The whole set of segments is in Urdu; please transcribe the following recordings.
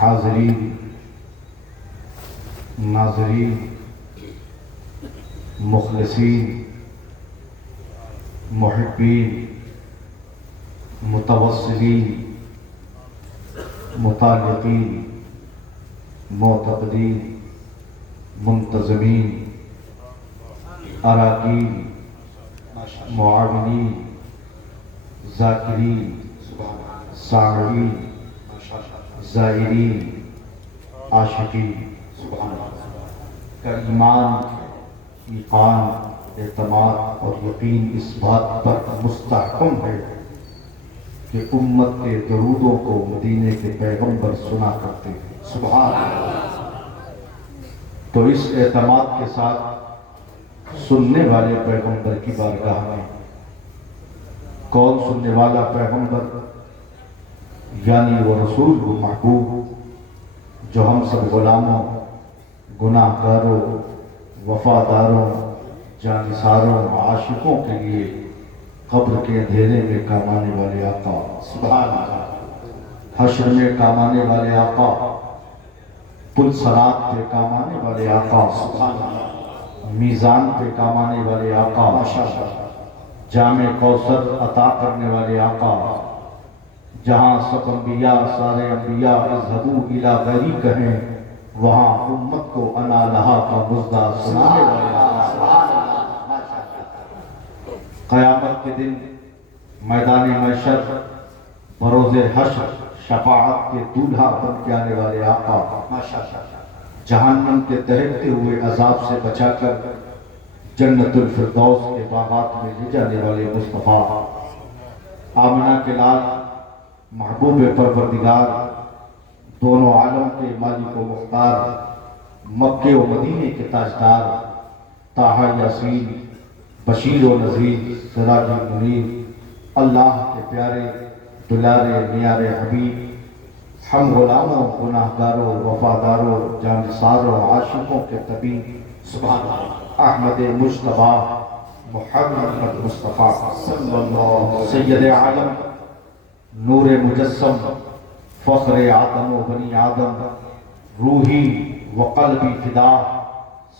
حاضرین، ناظرین، مخلصین، محبین، متوسلین، متعلقین، معتقدین، منتظمین، اراکین، معاونین، ذاکرین، سامعین، زائرین، عاشقین کا ایمان، ایقان، اعتماد اور یقین اس بات پر مستحکم ہے کہ امت کے درودوں کو مدینے کے پیغمبر سنا کرتے ہیں۔ سبحان اللہ۔ تو اس اعتماد کے ساتھ سننے والے پیغمبر کی بارگاہ میں، کون سننے والا پیغمبر؟ یعنی وہ رسول و محبوب جو ہم سب غلاموں، گناہ گاروں، وفاداروں، جانثاروں، عاشقوں کے لیے قبر کے اندھیرے میں کام آنے والے آقا، سبحان اللہ، حشر میں کام آنے والے آقا، پل صراط پہ کام آنے والے آقا، سبحان اللہ، میزان پہ کام آنے والے آقا، جام کوثر عطا کرنے والے آقا، جہاں سب انبیاء، سارے انبیاء اذهبوا الی غیری کہیں، وہاں امت کو انا لہا کا مژدہ سنانے والے آقا۔ قیامت کے دن میدان محشر بروز حشر شفاعت کے دولہا بن کے آنے والے آقا، جہنم کے دہکتے ہوئے عذاب سے بچا کر جنت الفردوس کے باغات میں لے جانے والے مصطفیٰ، آمنہ کے لال، محبوب پروردگار، دونوں عالم کے مالک و مختار، مکے و مدینے کے تاجدار، طٰہٰ یاسین، بشیر و نذیر، سراج منیر، اللہ کے پیارے دلارے نیارے حبیب، ہم غلاموں، گناہ گاروں، وفاداروں، جانثاروں، عاشقوں کے طبیب، سبحان اللہ، احمد مجتبیٰ محمد مصطفیٰ صلی اللہ، سید عالم، نور مجسم، فخر آدم و بنی آدم، روحی و قلبی فدا،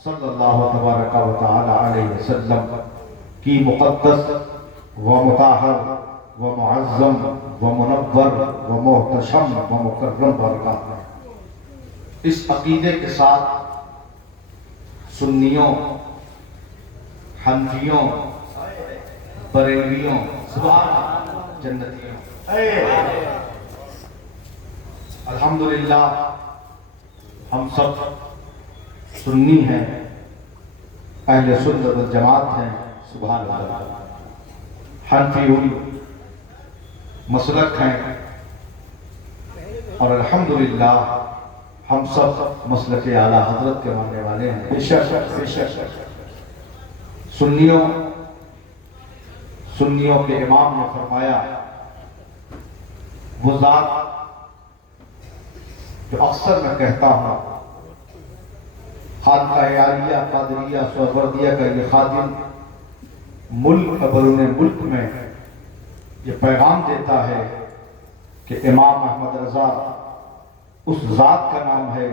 صلی اللہ تبارک و تعالی علیہ وسلم کی مقدس و مطہر و معظم و منور و محتشم و مکرم برکات ہے۔ اس عقیدے کے ساتھ سنیوں، حنفیوں، بریلیوں، جنتیوں، الحمدللہ ہم سب سنی ہیں، اہل سنت والجماعت ہیں، سبحان اللہ، حنفی مسلک ہیں، اور الحمدللہ ہم سب مسلک اعلیٰ حضرت کے ماننے والے ہیں۔ بے شک سنیوں کے امام نے فرمایا، وہ ذات جو اکثر میں کہتا ہوں، خانقاہ عالیہ قادریہ سہروردیہ کا یہ خادم ملک بیرون ملک میں یہ پیغام دیتا ہے کہ امام احمد رضا اس ذات کا نام ہے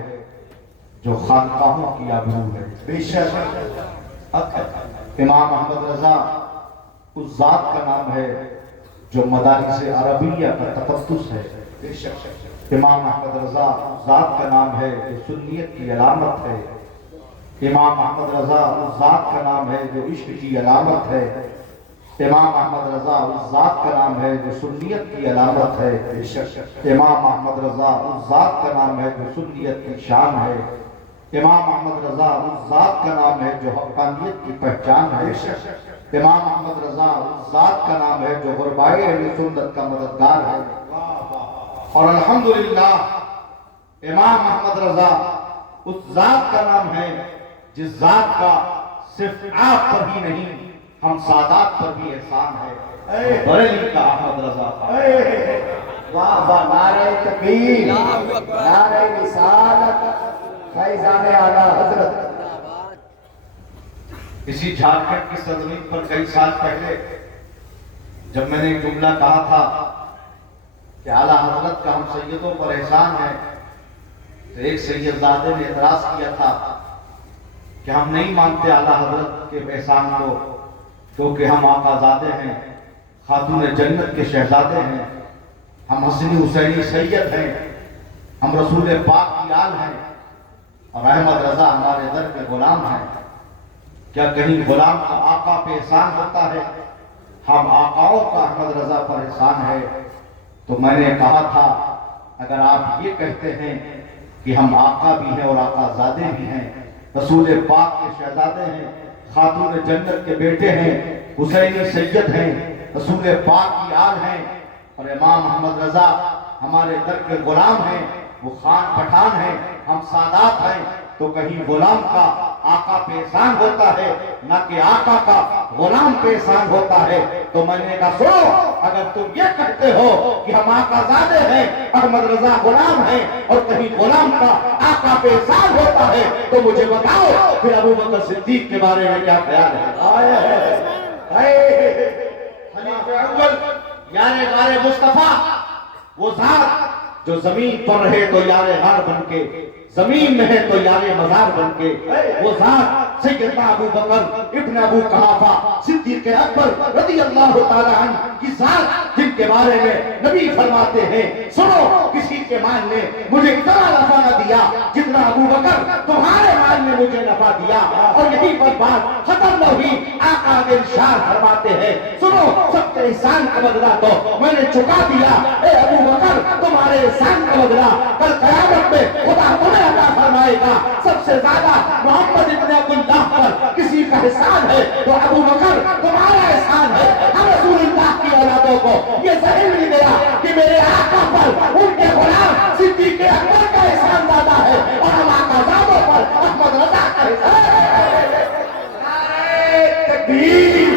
جو خانقاہوں کی آبرو ہے۔ بے شک امام احمد رضا اس ذات کا نام ہے جو مدارس عربیہ کا تقدس ہے۔ بے شک امام احمد رضا اس ذات کا نام ہے جو سنیت کی علامت ہے۔ امام احمد رضا اس ذات کا نام ہے جو عشق کی علامت ہے۔ امام احمد رضا اس ذات کا نام ہے جو سنیت کی علامت ہے۔ بے شک امام احمد رضا اس ذات کا نام ہے جو سنیت کی شان ہے۔ امام احمد رضا اس ذات کا نام ہے جو حقانیت کی پہچان ہے۔ امام احمد رضا اس ذات کا نام ہے جو غربائے اہل سنت کا مددگار ہے۔ اور الحمدللہ امام احمد رضا اس ذات کا نام ہے جس ذات کا صرف آپ پر ہی نہیں ہم سادات پر بھی احسان ہے۔ بریلی کا احمد رضا، واہ واہ، نعرہ تکبیر، نعرہ رسالت، فیضان اعلیٰ حضرت۔ اسی جھارکھنڈ کی سرزمین پر کئی سال پہلے جب میں نے ایک جملہ کہا تھا کہ اعلیٰ حضرت کا ہم سیدوں پر احسان ہے، تو ایک سیدزادے نے اعتراض کیا تھا کہ ہم نہیں مانتے اعلیٰ حضرت کے احسان کو، کیونکہ ہم آقا زادے ہیں، خاتون جنت کے شہزادے ہیں، ہم حسنی حسینی سید ہیں، ہم رسول پاک کی آل ہیں، اور احمد رضا ہمارے در کے غلام ہیں۔ کیا کہیں غلام کا آقا پہ احسان ہوتا ہے؟ ہم آقاؤں کا احمد رضا پر احسان ہے۔ تو میں نے کہا تھا اگر آپ یہ کہتے ہیں کہ ہم آقا بھی ہیں اور آقا زادے بھی ہیں، رسول پاک کے شہزادے ہیں، خاتون جنت کے بیٹے ہیں، حسینی سید ہیں، رسول پاک کی آل ہیں، اور امام محمد رضا ہمارے در کے غلام ہیں، وہ خان پٹھان ہیں، ہم سادات ہیں، تو کہیں غلام کا آقا پہ احسان ہوتا ہے نہ کہ آقا کا غلام پہ احسان ہوتا ہے۔ تو میں نے کہا سنو، اگر تم یہ کہتے ہو کہ ہم آقا زادے ہیں، احمد رضا غلام ہیں، اور کہیں غلام کا آقا پہ احسان ہوتا ہے، تو مجھے بتاؤ پھر ابو بکر صدیق کے بارے میں کیا خیال ہے؟ خلیفہ اول یار غار مصطفیٰ، وہ ذات جو زمین پر رہے تو یار غار بن کے، زمین میں ہے تو یار مزار بن کے، وہ ذات سیدنا ابو بکر ابن ابو قحافہ صدیق اکبر رضی اللہ تعالی عنہ کی ذات، جن کے بارے میں نبی فرماتے ہیں سنو، کسی کے مال نے مجھے اتنا نفع نہ دیا جتنا ابو بکر تمہارے مال نے مجھے نفع دیا۔ اور یہی پر بات ختم نہ ہوئی، آقا کے ارشاد فرماتے ہیں سنو، سب کے احسان کا بدلہ تو میں نے چکا دیا، اے ابو بکر تمہارے احسان کا بدلہ کل قیامت میں خدا تمہیں عطا فرمائے گا۔ سب سے زیادہ محمد ابن عبداللہ پر کسی کا احسان ہے تو ابو بکر تمہارا احسان ہے۔ ہم رسول اللہ کی اولادوں کو یہ ذہن نہیں دیا کہ میرے آقا پر ان کے غلام صدیق اکبر کا احسان زیادہ ہے، اور ہم آقا زادوں پر احمد رضا کا احسان ہے۔ نعرہ تکبیر،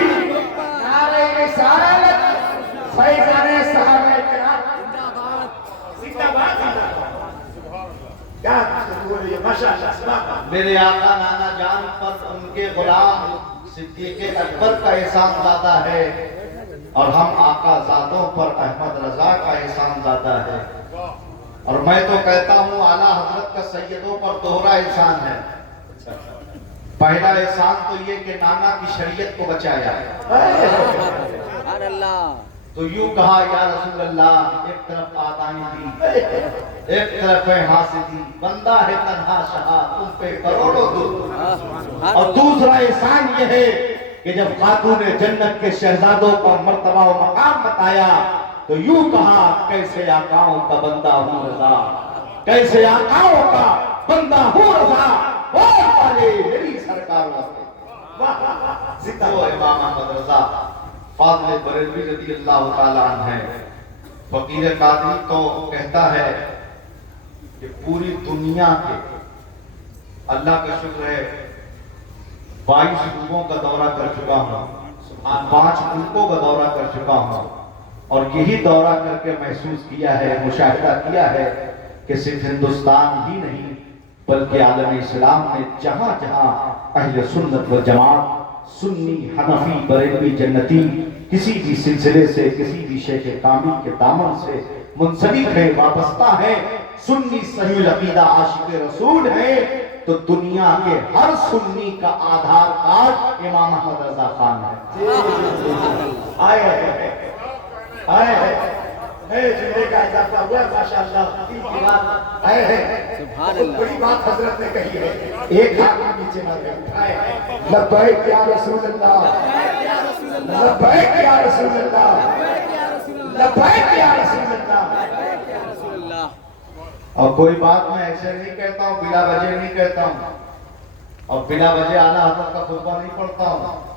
نعرہ رسالت، فیضان صحابہ کرام، میرے آقا نانا جان پر ان کے غلام صدیق اکبر کا احسان زیادہ ہے، اور ہم آقا زادوں پر احمد رضا کا احسان زیادہ ہے۔ اور میں تو کہتا ہوں اعلیٰ حضرت کا سیدوں پر دوہرا احسان ہے۔ پہلا احسان تو یہ کہ نانا کی شریعت کو بچایا، تو یوں کہا یا رسول اللہ، ایک طرف آدانی دی، ایک طرف ہے حاسدی، بندہ ہے تنہا شہا تم پہ کروڑوں درود۔ اور دوسرا احسان یہ ہے کہ جب خاتون جنت کے شہزادوں کا مرتبہ و مقام بتایا تو یوں کہا کیسے آقاؤں کا بندہ ہوں رضا، کیسے آقاؤں کا بندہ ہوں رضا، بول پالے میری سرکار زندہ امام احمد رضا فاضل بریلوی رضی اللہ تعالی عنہ ہے۔ فقیر قادری تو کہتا ہے کہ پوری دنیا کے اللہ کا شکر ہے 22 صوبوں کا دورہ کر چکا ہوں، 5 ملکوں کا دورہ کر چکا ہوں، اور یہی دورہ کر کے محسوس کیا ہے، مشاہدہ کیا ہے کہ صرف ہندوستان ہی نہیں بلکہ عالم اسلام میں جہاں جہاں اہل سنت و جماعت، سنی، حنفی، بریلوی، جنتی کسی بھی سلسلے سے، کسی بھی شیخ کامل کے دامن سے منسلک ہے، وابستہ ہے، سنی صحیح العقیدہ عاشق رسول ہے، تو دنیا کے ہر سنی کا آدھار کارڈ امام احمد رضا خان ہے۔ آئے ہے جملے کا اضافہ ہوا ماشاءاللہ، آئے ہے بڑی بات حضرت نے کہی ہے، ایک ہاتھ نیچے نہ اٹھائے، لبیک یا رسول اللہ، لبیک یا رسول اللہ، لبیک یا رسول اللہ۔ اور کوئی بات میں ایسے نہیں کہتا ہوں، بلا وجہ نہیں کہتا ہوں، اور بلا وجہ اعلیٰ حضرت کا خطبہ نہیں پڑھتا ہوں۔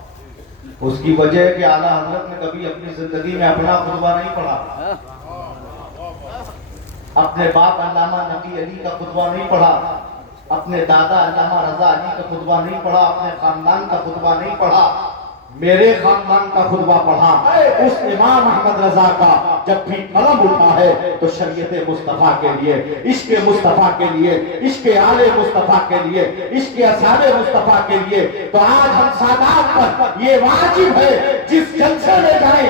اس کی وجہ ہے کہ اعلیٰ حضرت نے کبھی اپنی زندگی میں اپنا خطبہ نہیں پڑھا، اپنے باپ علامہ نبی علی کا خطبہ نہیں پڑھا، اپنے دادا علامہ رضا علی کا خطبہ نہیں پڑھا، اپنے خاندان کا خطبہ نہیں پڑھا، میرے خاندان کا خطبہ پڑھا۔ اس امام احمد رضا کا جب بھی قلم اٹھا ہے تو شریعت مصطفیٰ کے لیے، عشق مصطفیٰ کے لیے، عشق آل مصطفیٰ کے لیے، عشق اصحاب مصطفیٰ کے لیے۔ تو آج ہم سادات پر یہ واجب ہے جس جلسے میں جائیں،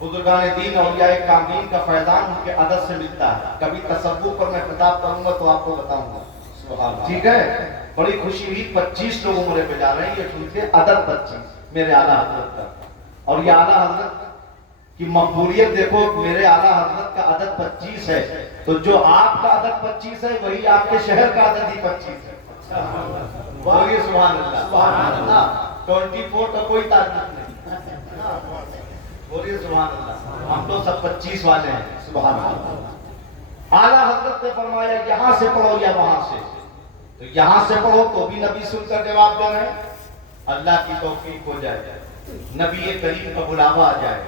بزرگان دین اولیاء کاملین کا فیضان ان کے ادب سے ملتا ہے. کبھی تصوف پر میں خطاب کروں گا تو آپ کو بتاؤں گا. ٹھیک ہے؟ بڑی خوشی ہوئی 25 لوگ عمرے پہ جا رہے ہیں. یہ سن کے ادب 25 میرے اعلیٰ حضرت کا. اور یہ اعلیٰ حضرت کی مقبولیت دیکھو. میرے اعلیٰ حضرت کا عدد 25 ہے تو جو آپ کا عدد 25 ہے وہی آپ کے شہر کا عدد ہی 25 ہے. بولیے سبحان اللہ. سبحان اللہ. 24 کا کوئی تعلق نہیں. بولیے سبحان اللہ. ہم تو سب 25 والے ہیں. سبحان اللہ. اعلیٰ حضرت نے فرمایا یہاں سے پڑھو یا وہاں سے. تو یہاں سے پڑھو تو بھی نبی سن کر جواب دے رہے ہیں. اللہ کی توفیق ہو جائے, نبی کریم کا بلاوا آ جائے,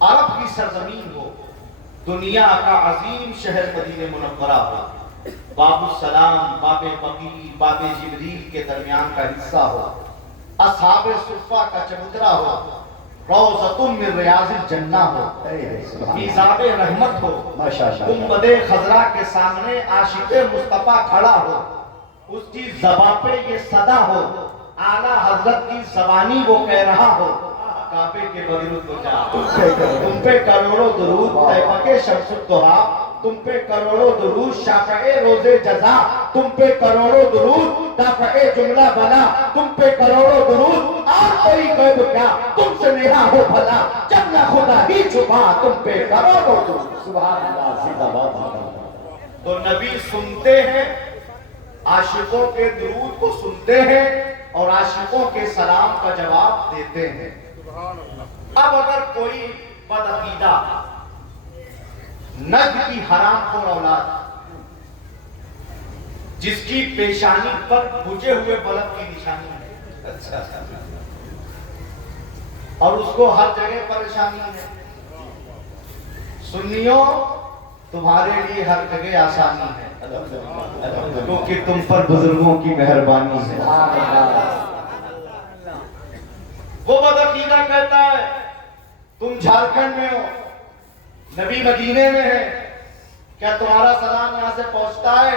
عرب کی سرزمین ہو, دنیا کا عظیم شہر مدینہ منورہ ہو, باب السلام, باب بقیع, باب جبریل کے درمیان کا حصہ ہو, اصحاب صفہ کا چبوترا ہو, روضۃ من ریاض الجنہ ہو, میزاب رحمت ہو, گنبد خضرا کے سامنے عاشق مصطفیٰ کھڑا ہو, اس کی زبان پہ یہ صدا ہو, اعلیٰ حضرت کی زبانی وہ کہہ رہا ہو, کعبے کے بدرود کو جا, تم پہ کروڑوں درود طیبہ کے شمس الدہا, تم پہ کروڑوں درود شافع روز جزا, تم پہ کروڑوں درود دافع جملہ بلا, تم پہ کروڑوں درود اور کوئی غیب کیا تم سے میرا ہو بھلا, جب نہ خدا ہی چھپا تم پہ کروڑوں درود. سبحان اللہ. زندہ باد. تو نبی سنتے ہیں, عاشقوں کے درود کو سنتے ہیں اور عاشقوں کے سلام کا جواب دیتے ہیں. اب اگر کوئی بدعقیدہ نجد کی حرام خور اولاد جس کی پیشانی پر بجھے ہوئے بلب کی نشانی ہے اور اس کو ہر جگہ پریشانی ہے, سنیوں تمہارے لیے ہر جگہ آسانی ہے کیونکہ تم پر بزرگوں کی مہربانی ہے. وہ بدعقیدہ کہتا ہے تم جھارکھنڈ میں ہو, نبی مدینے میں ہے, کیا تمہارا سلام یہاں سے پہنچتا ہے؟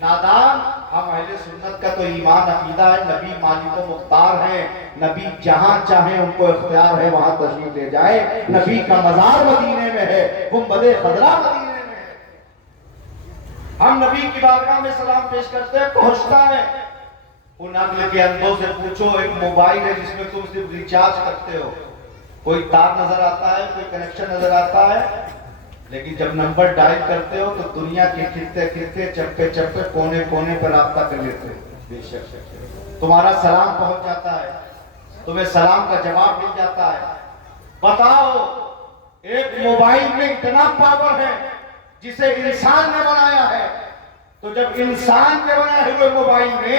نادان. ہم اہل سنت کا تو ایمان عقیدہ ہے نبی مالک و مختار ہیں, نبی جہاں چاہیں ان کو اختیار ہے وہاں تشریف لے جائے. نبی کا مزار مدینے میں ہے, گنبد خضرا مدینے میں ہے. ہم نبی کی بارگاہ میں سلام پیش کرتے ہیں, پہنچتا ہے. ان عقل کے اندھوں سے پوچھو, ایک موبائل ہے جس میں تم صرف ریچارج کرتے ہو, کوئی تار نظر آتا ہے, کوئی کنیکشن نظر آتا ہے, لیکن جب نمبر ڈائل کرتے ہو تو دنیا کے کھرتے کھرتے چپے چپے کونے کونے پر رابطہ کر لیتے ہو. بے شک تمہارا سلام پہنچ جاتا ہے, تمہیں سلام کا جواب مل جاتا ہے. بتاؤ ایک موبائل میں اتنا پاور ہے جسے انسان نے بنایا ہے, تو جب انسان کے بنائے ہوئے موبائل میں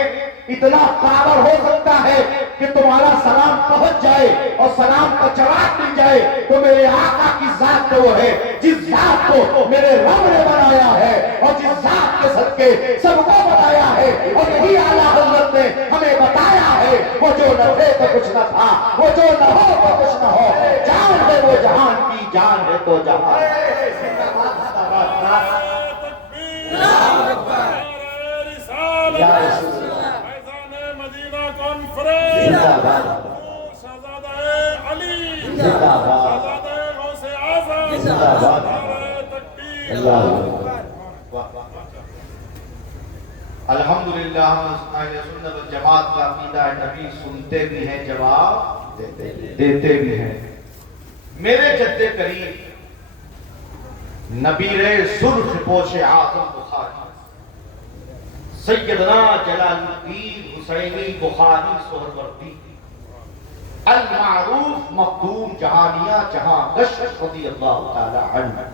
اتنا پاور ہو سکتا ہے کہ تمہارا سلام پہنچ جائے اور سلام کا جواب مل جائے, تو میرے آقا کی ذات تو وہ ہے جس ذات کو میرے رب نے بنایا ہے اور جس ذات کے صدقے سب کو بنایا ہے. اور یہی اعلیٰ حضرت نے ہمیں بتایا ہے, وہ جو نہ تھے تو کچھ نہ تھا, وہ جو نہ ہو تو کچھ نہ ہو, جان ہے وہ جہان کی, جان ہے تو جہان. یا رسول اللہ فیضان مدینہ کانفرنس شہزادہ علی, شہزادہ غوث اعظم, نعرہ تکبیر. الحمدللہ ہم اہل سنت والجماعت کا عقیدہ ہے نبی سنتے بھی ہیں, جواب دیتے بھی ہیں. میرے جد کریم نبی سرخ پوش اعظم بخاری سیدنا جلال الدین حسینی بخاری سہروردی المعروف مخدوم جہانیہ جہاں گشت رضی اللہ تعالی عنہ.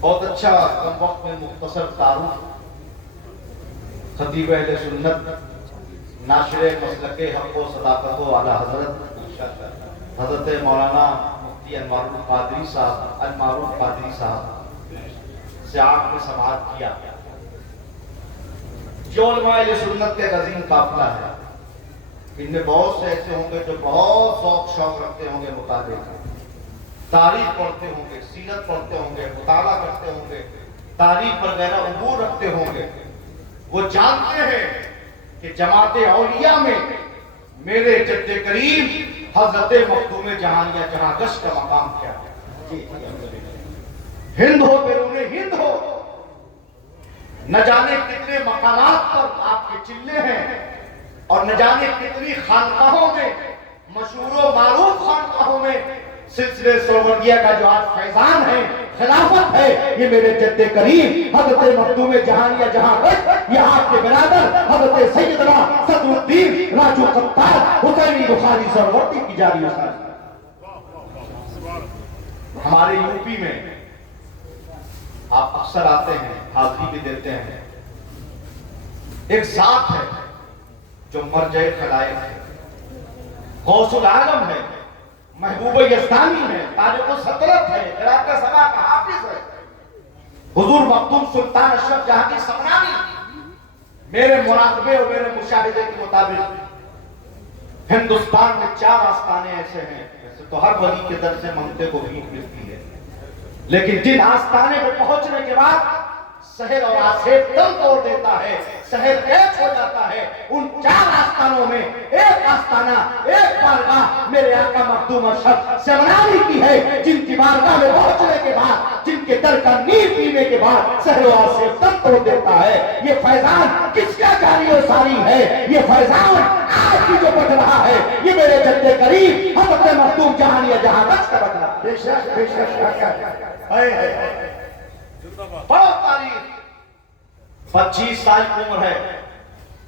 بہت اچھا کم وقت میں مختصر تعارف. خطیب اہل سنت, ناشر مسلک حق و صداقت و اعلی حضرت حضرت مولانا مفتی انوار القادری صاحب, انوار القادری صاحب سے آپ نے سماعت کیا. جو علماء اہل سنت کے عظیم قافلہ ہے, ان میں بہت سے ایسے ہوں گے جو بہت ذوق شوق رکھتے ہوں گے مطالعے کا, تاریخ پڑھتے ہوں گے, سیرت پڑھتے ہوں گے, مطالعہ کرتے ہوں گے, تاریخ پر غیر عبور رکھتے ہوں گے. وہ جانتے ہیں کہ جماعت اولیاء میں میرے جد کریم حضرت مخدوم جہانیہ جہاں گش کا مقام کیا ہے؟ ہند ہو بیرون ہند ہو، نہ جانے کتنے مقامات پر آپ کے چلے ہیں، اور نہ جانے کتنی خانقاہوں میں، مشہور و معروف خانقاہوں میں سلسلے سرورگیہ کا جو آج فیضان ہے، خلافت ہے، یہ میرے جد کریم حضرت مخدوم جہانیہ جہاں گشت، یہ آپ کے برادر حضرت سیدنا صدر الدین راجو قطار حسینی بخاری سرورتی کی جاری وسائل۔ ہمارے یوپی میں آپ اکثر آتے ہیں، حاضری بھی دیتے ہیں، ایک ذات ہے جو مرجع خلائق ہے، غوث العالم ہے، محبوب یزدانی ہے، تاجق السلطنت ہے، عراق سبا کا حافظ ہے، حضور مخدوم سلطان اشرف جہاں کی سمنانی۔ میرے مراقبے اور میرے مشاہدے کے مطابق ہندوستان میں 4 آستانے ایسے ہیں، ایسے تو ہر ولی کے در سے منگتے کو بھیک ملتی ہے، لیکن جن آستانے میں پہنچنے کے بعد سحر اور آسیب دم توڑ دیتا ہے، سحر ایک ہو جاتا ہے، ان 4 آستانوں میں ایک آستانہ، ایک بارگاہ میرے آقا مخدوم اشرف سمنانی کی ہے، جن کی بارگاہ میں پہنچنے کے بعد، جن کے در کا نیل پینے کے بعد سحر و آسیب دم توڑ دیتا ہے۔ یہ فیضان کس کا جاری و ساری ہے؟ یہ فیضان آج بھی جو بڑھ رہا ہے، یہ میرے جد کریم حضرت مخدوم جہانیہ جہاں گشت کا بڑھ رہا ہے۔ بے شک بے شک بہت تاریخ 25 سال کی عمر ہے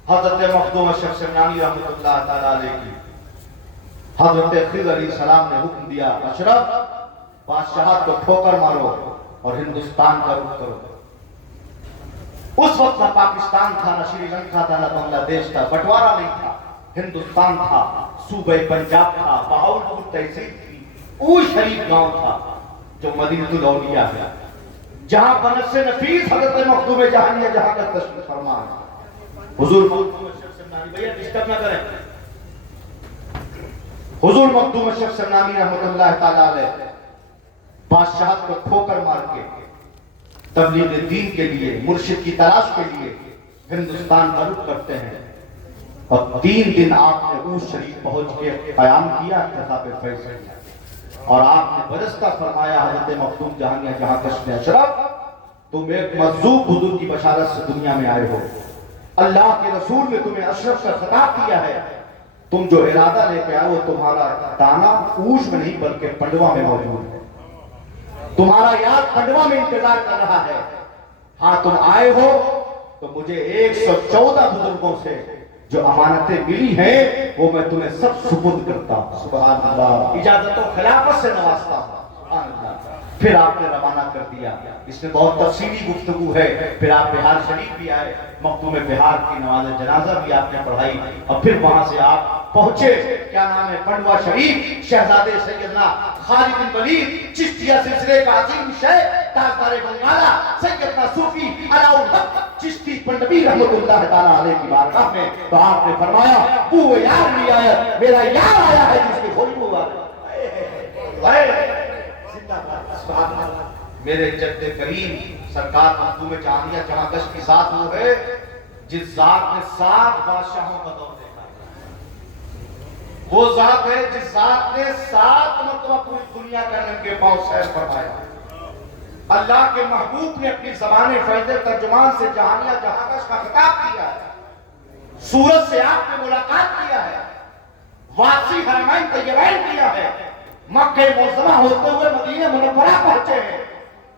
حضرت مخدوم اشرف سمنانی رحمۃ اللہ تعالی علیہ کی۔ حضرت خضر علیہ السلام نے حکم دیا، اشرف بادشاہت کو ٹھوکر مارو اور ہندوستان کا رخ کرو۔ اس وقت نہ پاکستان تھا، نہ شری لنکا تھا، نہ بنگلہ دیش تھا، بٹوارا نہیں تھا، ہندوستان تھا، صوبہ پنجاب تھا، بہاولپور تحصیل تھی، اوش شریف گاؤں تھا جو مدینہ الاولیاء ہے، جہاں بنفس نفیس حضرت مخدوم جہانیہ جہاں کا تشریف فرما ہے۔ حضور مخدوم اشرف سمنانی، بھیا ڈسٹرب نہ کریں، حضور مخدوم اشرف سمنانی رحمۃ اللہ تعالی علیہ بادشاہت کو ٹھوکر مار کے تبلیغ دین کے لیے، مرشد کی تلاش کے لیے ہندوستان کا رخ کرتے ہیں، اور 3 دن آپ نے اوش شریف پہنچ کے قیام کیا، احتساب فیض کیا، اور آپ نے برستہ فرمایا حضرت مخدوم جہانیہ جہاں گشت میں، اشرف تم ایک مجذوب حضور کی بشارت سے دنیا میں آئے ہو، اللہ کے رسول نے تمہیں اشرف کا خطاب کیا ہے، تم جو ارادہ لے کے آئے ہو تمہارا دانا اوش میں نہیں بلکہ پنڈوا میں موجود ہے، تمہارا یاد پنڈوا میں انتظار کر رہا ہے، ہاں تم آئے ہو تو مجھے 114 بزرگوں سے جو امانتیں ملی ہیں وہ میں تمہیں سب سپرد کرتا ہوں۔ سبحان اللہ، اجازت و خلافت سے نوازتا ہوں۔ سبحان اللہ۔ پھر آپ نے روانہ کر دیا، اس میں بہت تفصیلی گفتگو ہے، پھر آپ بہار شریف بھی آئے، مخدوم بہار کی نماز جنازہ بھی آپ نے پڑھائی، اور پھر وہاں سے آپ پہنچے کیا نام ہے پنڈوا شریف، شہزادے سیدنا خالد بن ولید چشتیہ سلسلے کا عظیم شیخ تاجدار بنگالہ سیدنا صوفی علاء الحق چشتی پنڈوی رحمۃ اللہ تعالی علیہ کی بارگاہ میں، تو آپ نے فرمایا وہ یار بھی آیا، میرا یار آیا ہے جس کی خوشبو ہوا میرے جد کریم سرکار مخدوم جہانیہ جہاں گشت کی ذات وہ ہے جس ذات نے 7 بادشاہوں کا دور دیکھا، وہ ذات ہے جس ذات نے 7 مرتبہ پوری دنیا کا ننگے پاؤں سیر فرمایا۔ اللہ کے محبوب نے اپنی زبان فیض ترجمان سے جہانیہ جہاں گشت کا خطاب کیا ہے، سورج سے آپ نے ملاقات کیا ہے، واسی حرمین طیبین کیا ہے، مکہ معظمہ ہوتے ہوئے مدینہ منورہ پہنچے ہیں،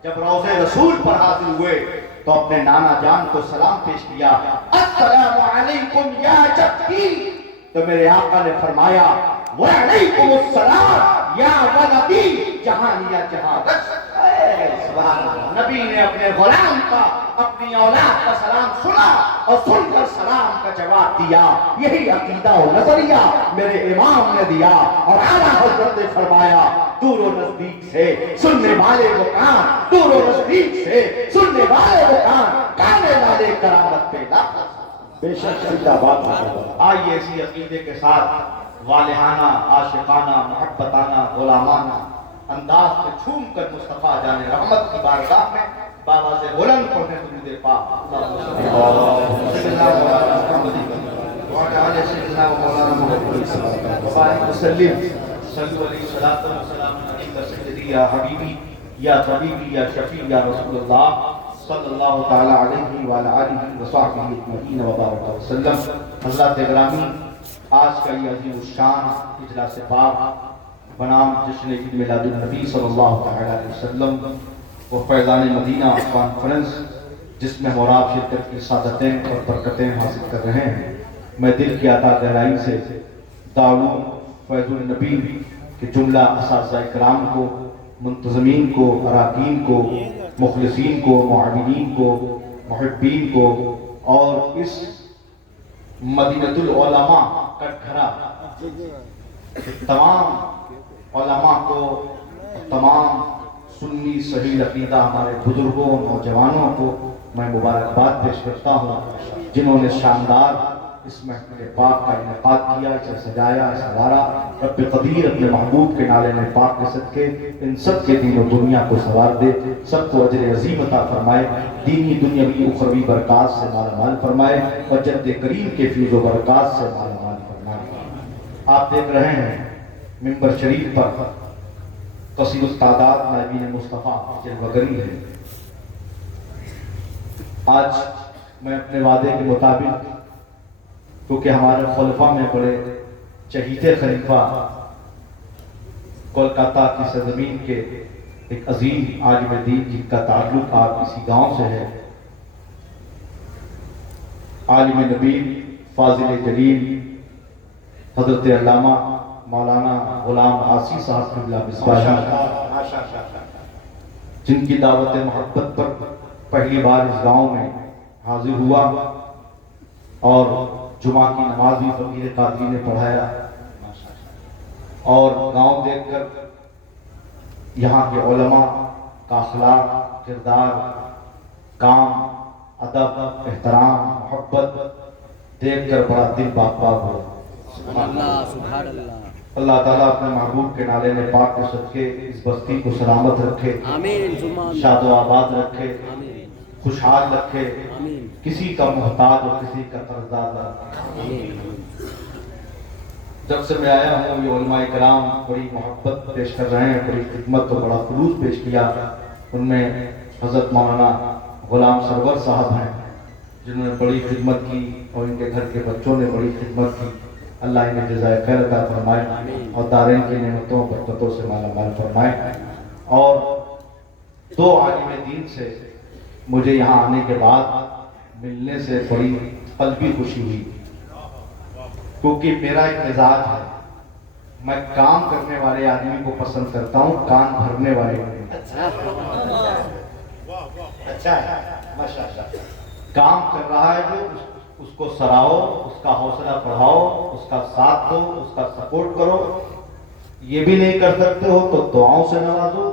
جب روضہ رسول پر حاضر ہوئے تو اپنے نانا جان کو سلام پیش کیا، السلام علیکم یا جدی، تو میرے آقا نے فرمایا وعلیکم السلام یا ولدی جہانیہ جہاں گشت۔ نبی نے اپنے غلام کا، اپنی اولاد کا سلام سنا اور سن کر سلام کا جواب دیا، یہی عقیدہ و نظریہ میرے امام نے دیا، اور اعلیٰ حضرت نے فرمایا دور و نزدیک سے سننے والے وہ کان، دور و نزدیک سے سننے والے وہ کان، کانے والے کرامت پہ لاکھ۔ بے شک سیدھا بات ہے۔ آئیے اسی عقیدے کے ساتھ والہانہ، عاشقانہ، محبتانہ، غلامانہ انداز سے جھوم کر مصطفیٰ جان رحمت کی بارگاہ میں بابا سے بلند پڑھنے درود پاک وعلى آل سيدنا ومولانا محمد صلی اللہ علیہ وسلم۔ صلو علیہ الصلوۃ والسلام علیک سیدی یا حبیبی یا طبیبی یا شفیع یا رسول اللہ صلی اللہ تعالی علیہ وعلی آلہ وصحبہ اجمعین وبارک وسلم۔ حضرات گرامی، آج کا یہ عظیم الشان اجلاس پاک بنام جشن عید میلاد النبی صلی اللہ تعالی علیہ وسلم و فیضان مدینہ کانفرنس، جس میں ہمارا شرکت کی سعادتیں اور برکتیں حاصل کر رہے ہیں، میں دل کی عطا گہرائی سے دارالعلوم فیض النبی کے جملہ اساتذہ کرام کو، منتظمین کو، اراکین کو، مخلصین کو، معاونین کو، محبین کو اور اس مدینۃ العلماء کٹھرا تمام علماء کو، تمام سنی صحیح عقیدہ ہمارے بزرگوں، نوجوانوں کو میں مبارکباد پیش کرتا ہوں، جنہوں نے شاندار اس محفل پاک کا انعقاد کیا، اسے سجایا، سنوارا۔ رب قدیر اپنے محبوب کے نالے میں پاک کے صدقے ان سب کے دین و دنیا کو سوار دے، سب کو اجر عظیم عطا فرمائے، دینی دنیاوی اخروی برکات سے مالا مال فرمائے اور جد کریم کے فیض و برکات سے مالا مال فرمائے۔ آپ دیکھ رہے ہیں منبر شریف پر کثیر التعداد نائبین مصطفیٰ جلوگری ہے۔ آج میں اپنے وعدے کے مطابق، کیونکہ ہمارے خلفاء میں بڑے چہیتے خلیفہ کولکاتہ کی سرزمین کے ایک عظیم عالم دین جن کا تعلق آپ اسی گاؤں سے ہے، عالم نبی فاضل جلیل حضرت علامہ مولانا غلام عاصی صاحب قبلہ مصباحی، جن کی دعوت محبت پر پہلی بار اس گاؤں میں حاضر ہوا اور جمعہ کی نماز بھی فقیر قادری نے پڑھایا، اور گاؤں دیکھ کر یہاں کے علماء کا اخلاق، کردار، کام، ادب، احترام، محبت دیکھ کر بڑا دل باغ باغ ہوا۔ سبحان اللہ۔ اللہ تعالیٰ اپنے محبوب کے نالے میں پاک کے صدقے اس بستی کو سلامت رکھے، آمین ثم آمین۔ شاد و آباد رکھے، آمین خوشحال رکھے، آمین کسی کا محتاج اور کسی کا قرضدار نہ رکھے۔ آمین۔ جب سے میں آیا ہوں، یہ علماء کرام بڑی محبت پیش کر رہے ہیں، بڑی خدمت اور بڑا خلوص پیش کیا۔ ان میں حضرت مولانا غلام سرور صاحب ہیں، جنہوں نے بڑی خدمت کی، اور ان کے گھر کے بچوں نے بڑی خدمت کی۔ اللہ انہیں جزائے خیر عطا فرمائے اور دارین کی نعمتوں برکتوں سے مالا مال فرمائے۔ اور دو عالم دین سے مجھے یہاں آنے کے بعد ملنے سے بڑی قلبی خوشی ہوئی، کیونکہ میرا ایک مزاج ہے، میں کام کرنے والے آدمی کو پسند کرتا ہوں، کان بھرنے والے کو نہیں۔ اچھا ہے، ماشاءاللہ۔ کام کر رہا ہے جو، اس کو سراہو، اس کا حوصلہ بڑھاؤ، اس کا ساتھ دو، اس کا سپورٹ کرو۔ یہ بھی نہیں کر سکتے ہو تو دعاؤں سے نوازو،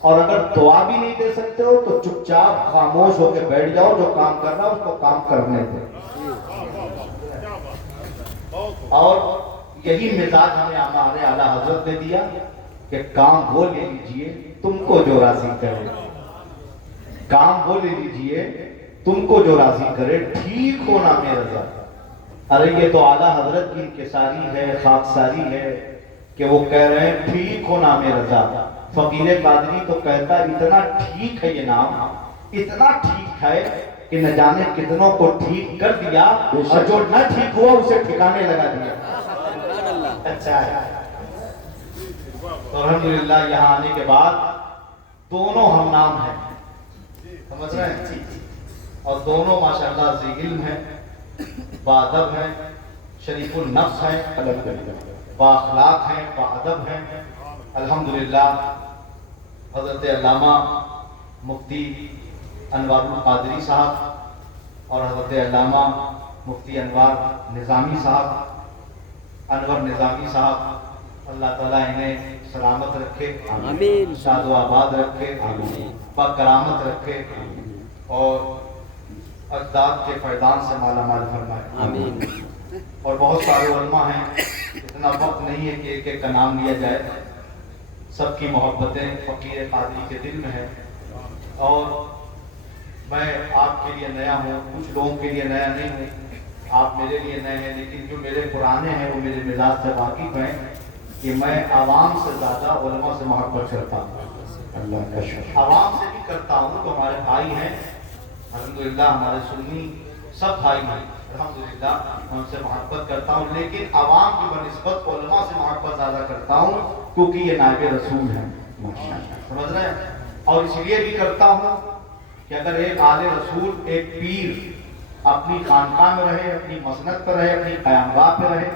اور اگر دعا بھی نہیں دے سکتے ہو تو چپ چاپ خاموش ہو کے بیٹھ جاؤ، جو کام کر رہا ہے اس کو کام کرنے دو۔ اور یہی مزاج ہمیں ہمارے اعلیٰ حضرت نے دیا کہ کام وہ لے لیجئے تم کو جو راضی کرے، کام وہ لے لیجئے تم کو جو راضی کرے، ٹھیک ہونا میں رضا۔ ارے یہ تو اعلیٰ حضرت کی انکساری ہے، خاکساری ہے کہ وہ کہہ رہے ہیں ٹھیک ہونا میں رضا۔ فقیر قادری تو کہتا ہے اتنا ٹھیک ہے یہ نام، اتنا ٹھیک ہے کہ نہ جانے کتنوں کو ٹھیک کر دیا، اور جو نہ ٹھیک ہوا اسے ٹھکانے لگا دیا۔ اچھا ہے۔ تو الحمدللہ یہاں آنے کے بعد دونوں ہم نام ہیں، سمجھ رہے ہیں، اور دونوں ماشاءاللہ ذی علم ہیں، باادب ہیں، شریف النفس ہیں، با اخلاق ہیں، با ادب ہیں۔ الحمدللہ حضرت علامہ مفتی انوار القادری صاحب اور حضرت علامہ مفتی انور نظامی صاحب، اللہ تعالیٰ انہیں سلامت رکھے، آمین، شاد و آباد رکھے، با کرامت رکھے، اور اجداد کے فیضان سے مالا مال فرمائے۔ آمین۔ اور بہت سارے علماء ہیں، اتنا وقت نہیں ہے کہ ایک ایک کا نام لیا جائے، سب کی محبتیں فقیر قادری کے دل میں ہیں۔ اور میں آپ کے لیے نیا ہوں، کچھ لوگوں کے لیے نیا نہیں ہوں، آپ میرے لیے نئے ہیں، لیکن جو میرے پرانے ہیں وہ میرے مزاج سے واقف ہیں، کہ میں عوام سے زیادہ علماء سے محبت کرتا ہوں. اللہ کا شکر. عوام سے بھی کرتا ہوں تو ہمارے بھائی ہیں الحمدللہ، ہمارے سنی سب بھائی ہیں الحمدللہ، ان سے محبت کرتا ہوں، لیکن عوام کی بنسبت علماء سے محبت زیادہ کرتا ہوں کیونکہ یہ نائب رسول ہیں. سمجھ رہے ہیں؟ اور اس لیے بھی کرتا ہوں کہ اگر ایک آل رسول، ایک پیر اپنی خانقاہ میں رہے، اپنی مسند پر رہے، اپنی قیامگاہ پہ رہے،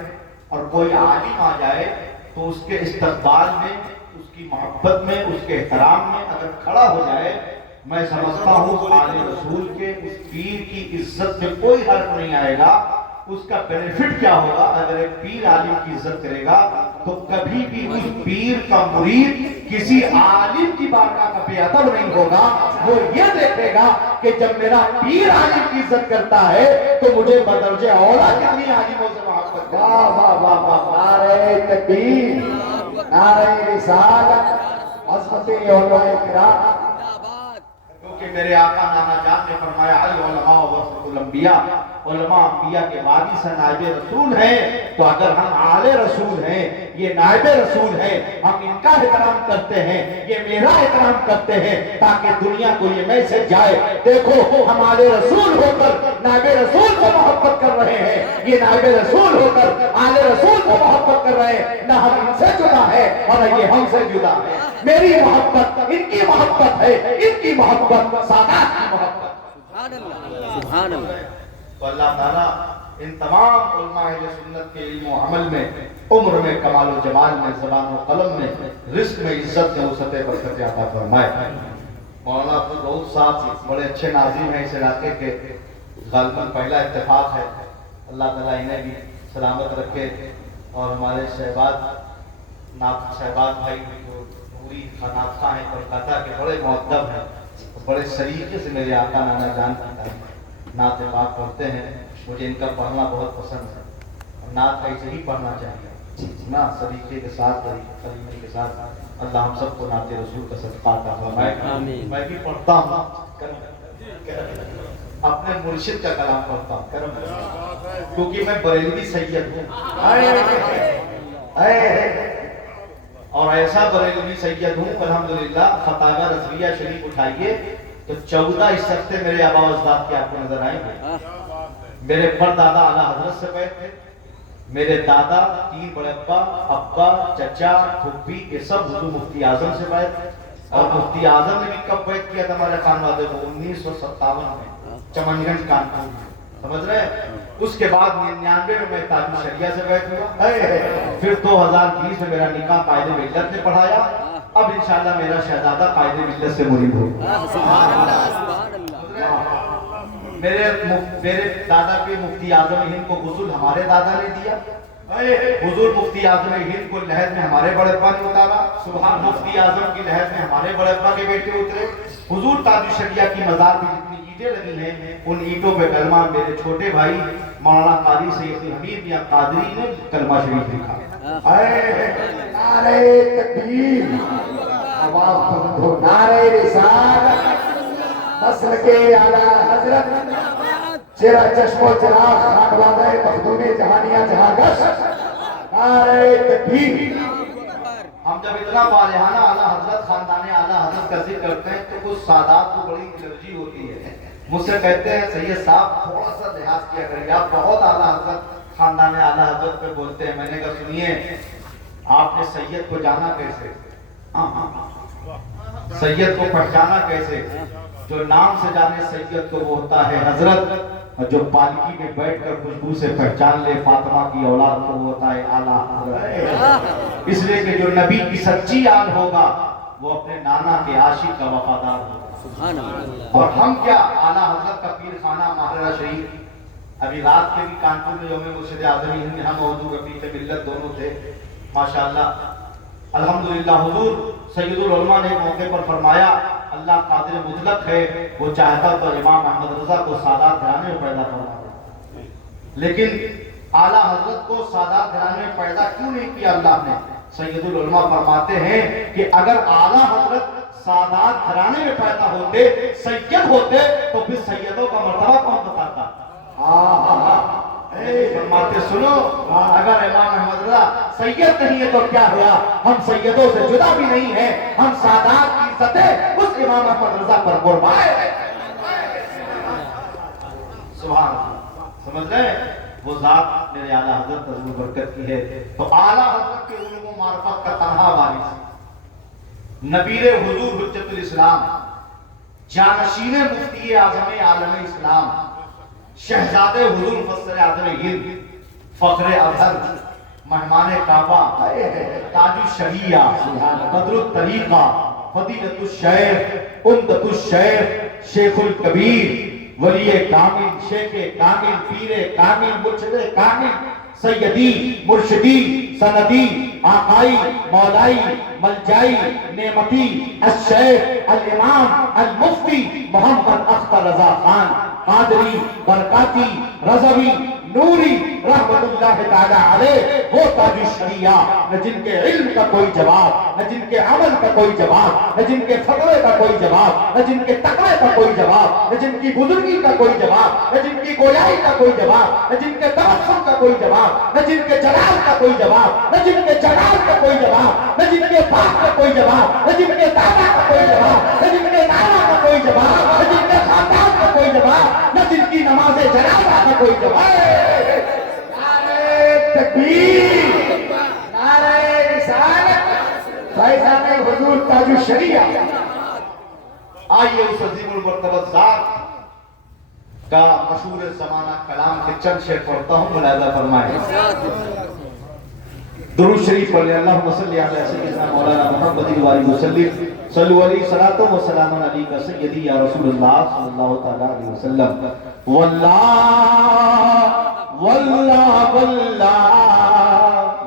اور کوئی عالم آ جائے تو اس کے استقبال میں، اس کی محبت میں، اس کے احترام میں اگر کھڑا ہو جائے، میں سمجھتا ہوں آل رسول کے اس پیر کی عزت میں کوئی حرف نہیں آئے گا. اس کا بینیفٹ کیا ہوگا؟ اگر ایک پیر عالم کی عزت کرے گا تو کبھی بھی اس پیر کا مرید کسی عالم کی بارگاہ کا بے ادب نہیں ہوگا. وہ یہ دیکھے گا کہ جب میرا پیر عالم کی عزت کرتا ہے تو مجھے بدرجہ اولا کتنی عالموں سے محبت کرے. واہ واہ واہ واہ. نعرہ تکبیر، نعرہ رسالت، عظمت علماء کرام. کیونکہ میرے آقا نانا جان نے فرمایا العلماء ورثۃ الانبیاء، علماء انبیاء کے وارث نائب رسول ہیں. تو اگر ہم آل رسول ہیں، یہ نائب رسول ہیں، ہم ان کا احترام کرتے ہیں، یہ میرا احترام کرتے ہیں، تاکہ دنیا کو یہ میسج جائے دیکھو ہم آل رسول ہو کر نائب رسول کو محبت کر رہے ہیں، یہ نائب رسول ہو کر آل رسول کو محبت کر رہے ہیں. نہ ہم ان سے جدا ہے اور نہ یہ ہم سے جدا ہے. میری محبت ان کی محبت ہے، ان کی محبت سادات کی محبت. سبحان اللہ، سبحان اللہ. تو اللہ تعالیٰ ان تمام علماء اہل سنت کے علم و عمل میں، عمر میں، کمال و جمال میں، زبان و قلم میں، رزق میں، عزت میں، وسعت برکت عطا فرمائے. مولانا عبدالرؤوف صاحب بڑے اچھے ناظم ہیں اس علاقے کے، غالباً پہلا اتفاق ہے. اللہ تعالیٰ انہیں بھی سلامت رکھے. اور ہمارے شہباز بھائی جو نوری ناطقہ ہیں کلکتہ کے، بڑے مؤدب ہیں، بڑے سلیقے سے میرے آقا نانا جان کی نعت پاک پڑھتے ہیں. مجھے ان کا پڑھنا بہت پسند ہے. نعت ایسے ہی پڑھنا چاہیے نا، سلیقے کے ساتھ، طریقے کے ساتھ. اللہ ہم سب کو نعت رسول کا صدقہ عطا فرمائے. میں بھی پڑھتا ہوں، اپنے مرشد کا کلام پڑھتا ہوں، کیونکہ میں بریلوی سید ہوں. اور ایسا بریلوی سید ہوں الحمدللہ. خطابہ رضویہ شریف اٹھائیے تو 14 اس ہفتے میرے آبا و اجداد کے آپ کو نظر آئیں گے. میرے پردادا اعلیٰ حضرت سے بیٹھ تھے، میرے دادا، 3 بڑے ابا، ابا، چچا، پھوپھی، یہ سب حضور مفتی اعظم سے بیٹھ تھے. اور مفتی اعظم نے بھی کب بیٹھ کیا تھا ہمارے خان والے کو؟ 1957 میں چمن گنج کانپور میں. سمجھ رہے ہیں؟ اس کے بعد 99 میں تاج شریعہ سے بیٹھ ہوا. پھر 2020 میں میرا نکاح قائد ملت نے پڑھایا. اب انشاءاللہ میرا شہزادہ قائد ملت سے مرید ہو. سبحان اللہ، سبحان اللہ. میرے دادا کے مفتی اعظم ہند کو غسل ہمارے دادا نے دیا. حضور مفتی اعظم ہند کو لحد میں ہمارے بڑے ابا نے اتارا. سبحان. مفتی اعظم کی لحد میں ہمارے بڑے ابا کے بیٹے اترے. حضور تاج شریعہ کی مزار پہ جتنی اینٹیں لگی ہیں، ان اینٹوں پہ کلمہ میرے چھوٹے بھائی مولانا قاری سید حمید یا قادری نے کلمہ شریف لکھا. نعرہ تکبیر، آواز بلند ہو. نعرہ رسالت، مسلک اعلیٰ حضرت، چہرہ چشم و چراغ، خانوادہ مخدوم جہانیہ جہاں. نعرہ تکبیر. ہم جب اتنا بالہانہ اعلیٰ حضرت، خاندان اعلیٰ حضرت کا ذکر کرتے ہیں تو کچھ سادات کو بڑی الرجی ہوتی ہے. مجھ سے کہتے ہیں سید صاحب تھوڑا سا لحاظ کیا کریے، آپ بہت اعلیٰ حضرت، خاندان اعلیٰ حضرت پہ بولتے ہیں. میں نے کہا سنیے، آپ نے سید کو جانا کیسے؟ سید کو پہچانا کیسے؟ جو نام سے جانے سید کو وہ ہوتا ہے حضرت، اور جو پالکی میں بیٹھ کر خوشبو سے پہچان لے فاطمہ کی اولاد کو وہ ہوتا ہے اعلیٰ حضرت. اس لیے کہ جو نبی کی سچی آل ہوگا وہ اپنے نانا کے عاشق کا وفادار ہوگا. سبحان اللہ. اور ہم کیا، اعلیٰ حضرت کا پیر خانہ ماہرہ شریف. ابھی رات کے بھی کانپور میں یوم مرشد اعظمی ہند میں ہم حضور رفیق ملت دونوں تھے ماشاءاللہ. الحمدللہ حضور سید العلماء نے موقع پر فرمایا اللہ قادر مطلق ہے، وہ چاہتا تو امام احمد رضا کو سادات گھرانے میں پیدا فرماتا، لیکن اعلیٰ حضرت کو سادات گھرانے میں پیدا کیوں نہیں کیا اللہ نے؟ سید العلماء فرماتے ہیں کہ اگر اعلیٰ حضرت سادات گھرانے میں پیدا ہوتے، سید ہوتے، تو پھر سیدوں کا مرتبہ کون بتاتا؟ فرماتے سنو، اگر امام احمد رضا سید نہیں ہے تو کیا ہوا، ہم سیدوں سے جدا بھی نہیں ہیں، ہم سادات کی عزتیں اس امام احمد رضا پر قربان ہیں۔ سبحان اللہ، سمجھ رہے ہیں؟ وہ ذات میرے اعلیٰ حضرت حضور برکت کی ہے۔ تو اعلیٰ حضرت کے علوم و معرفت کا تنہا وارث نبیر حضور حجت الاسلام، جانشین مفتی اعظم عالم اسلام، شہزادے حضور مفسر اعظم ہند، فخر اظہر، مہمان کعبہ، تاج الشریعہ، بدر الطریقہ، فضیلت الشیخ، عمدۃ الشیخ، شیخ الکبیر، ولی کامل، شیخ کامل، پیر کامل، مرشد کامل، سیدی، مرشدی، سندی، آقائی، مولائی، ملجائی، نعمتی، الشیخ، الامام، المفتی محمد اختر رضا خان قادری، برکاتی، رضوی، نوری رحمت اللہ تعالی علیہ، وہ تاج الشریعہ، نہ جن کے علم کا کوئی جواب، نہ جن کے عمل کا کوئی جواب، نہ جن کے فتوے کا کوئی جواب، نہ جن کے تقوی کا کوئی جواب، نہ جن کی بزرگی کا کوئی جواب، نہ جن کی گویائی کا کوئی جواب، نہ جن کے تبسم کا کوئی جواب، نہ جن کے جلال کا کوئی جواب، نہ جن کے جلال کا کوئی جواب، نہ جن کے باپ کا کوئی جواب، نہ جن کے دادا کا کوئی جواب، نہ جن کے نانا کا کوئی جواب، نہ جن کے خاندان کا کوئی جواب، نہ جن کی نماز جنازہ کا کوئی جواب۔ تکبیر، نعرہ رسالت، فیضان حضور تاج الشریعہ۔ آئیے اس عظیم المرتبہ ذات کا مشہور زمانہ کلام کے چند شعر پڑھتا ہوں، ملاحظہ فرمائیں۔ درود شریف پڑھ لیں، اللہم صلی علی سیدنا مولانا محمد وآلہ وسلم، صلو علیہ صلاۃ و سلام علیک سیدی یا رسول اللہ صلی اللہ تعالی علیہ وسلم۔ واللہ واللہ واللہ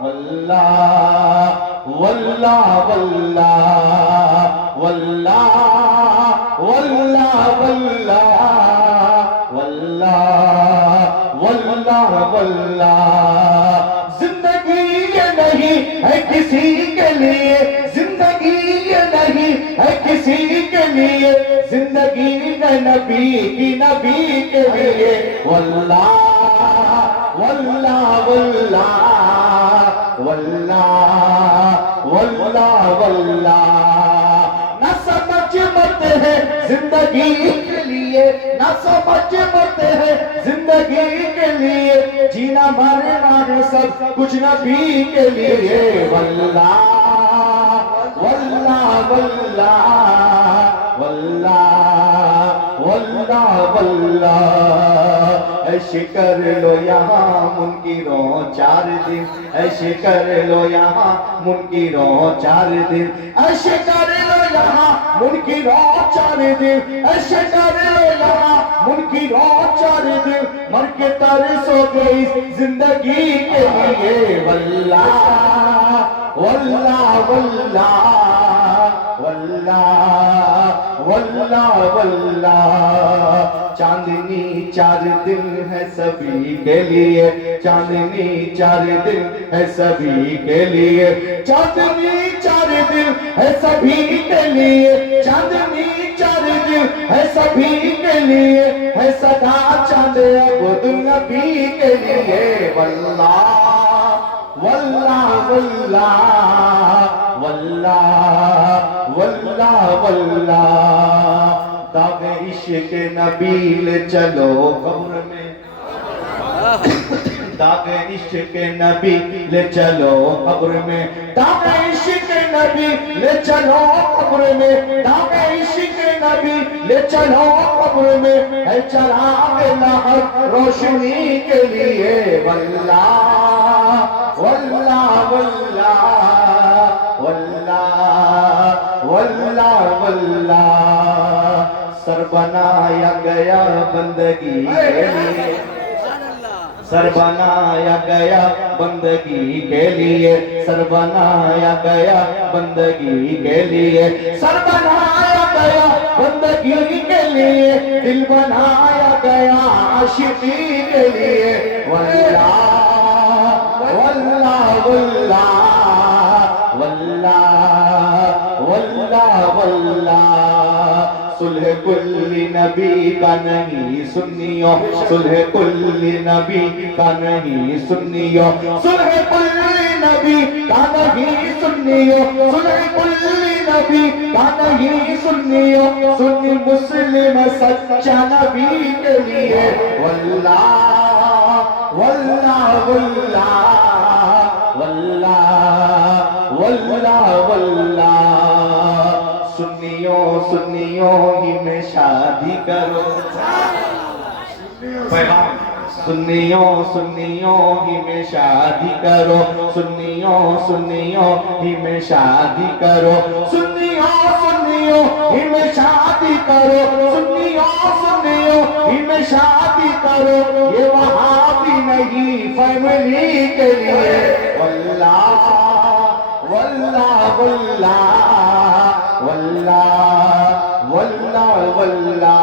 واللہ واللہ واللہ واللہ واللہ واللہ واللہ واللہ، زندگی یہ نہیں ہے کسی کے لیے، زندگی یہ نہیں ہے کسی کے لیے، زندگی ہے نبی کی، نبی کے لیے۔ واللہ واللہ واللہ واللہ واللہ واللہ، نہ سمجھ متے ہیں زندگی کے لیے، نہ سمجھ متے ہیں زندگی کے لیے، جینا مرنا سب کچھ نبی کے لیے۔ واللہ واللہ واللہ واللہ واللہ واللہ، ایسے کر لو یہاں منکروں 4 دن، ایسے کر لو یہاں منکروں 4 دن، ایسے کر لو یہاں منکروں 4 دن، ایسے کر لو یہاں منکروں 4 دن، مر کے ترسو گے اس زندگی کے لیے۔ واللہ واللہ واللہ واللہ واللہ واللہ، چاندنی 4 دن ہے سبھی کے لیے، چاندنی 4 دن ہے سبھی کے لیے، چاندنی 4 دن ہے سبھی کے لیے، چاندنی 4 دن ہے سبھی کے لیے، ہے صدا چاند عبد نبی کے لیے۔ واللہ واللہ واللہ واللہ واللہ واللہ، داغ عشق نبی لے چلو قبر میں، داغ عشق نبی لے چلو قبر میں، داغ عشق نبی لے چلو قبر میں، داغ عشق نبی لے چلو قبر میں، ہے چراغ لہب روشنی کے لیے۔ واللہ واللہ واللہ واللہ واللہ واللہ، سر بنایا گیا بندگی کے لیے، سر بنایا گیا بندگی کے لیے، سر بنایا گیا بندگی کے لیے، سر بنایا گیا بندگی کے لیے، دل بنایا گیا عاشقی کے لیے۔ واللہ واللہ واللہ واللہ واللہ واللہ، صلح کل نبی کا نہیں سنیو، صلح کل نبی کا نہیں سنیو، صلح کل نبی کا نہیں سنیو، سنی کل نبی کا نہیں سنیو، سنی مسلم سچا نبی کے لیے واللہ واللہ واللہ واللہ واللہ واللہ سنیوں سنیوں ہی میں شادی کرو پیغام سنیوں سنیوں ہی میں شادی کرو سنیوں سنیوں ہی میں شادی کرو سنیوں سنیوں ہی میں شادی کرو سنیوں سنیوں ہی میں شادی کرو یہ وہاں بھی نہیں فیملی کے لیے واللہ واللہ واللہ واللہ واللہ واللہ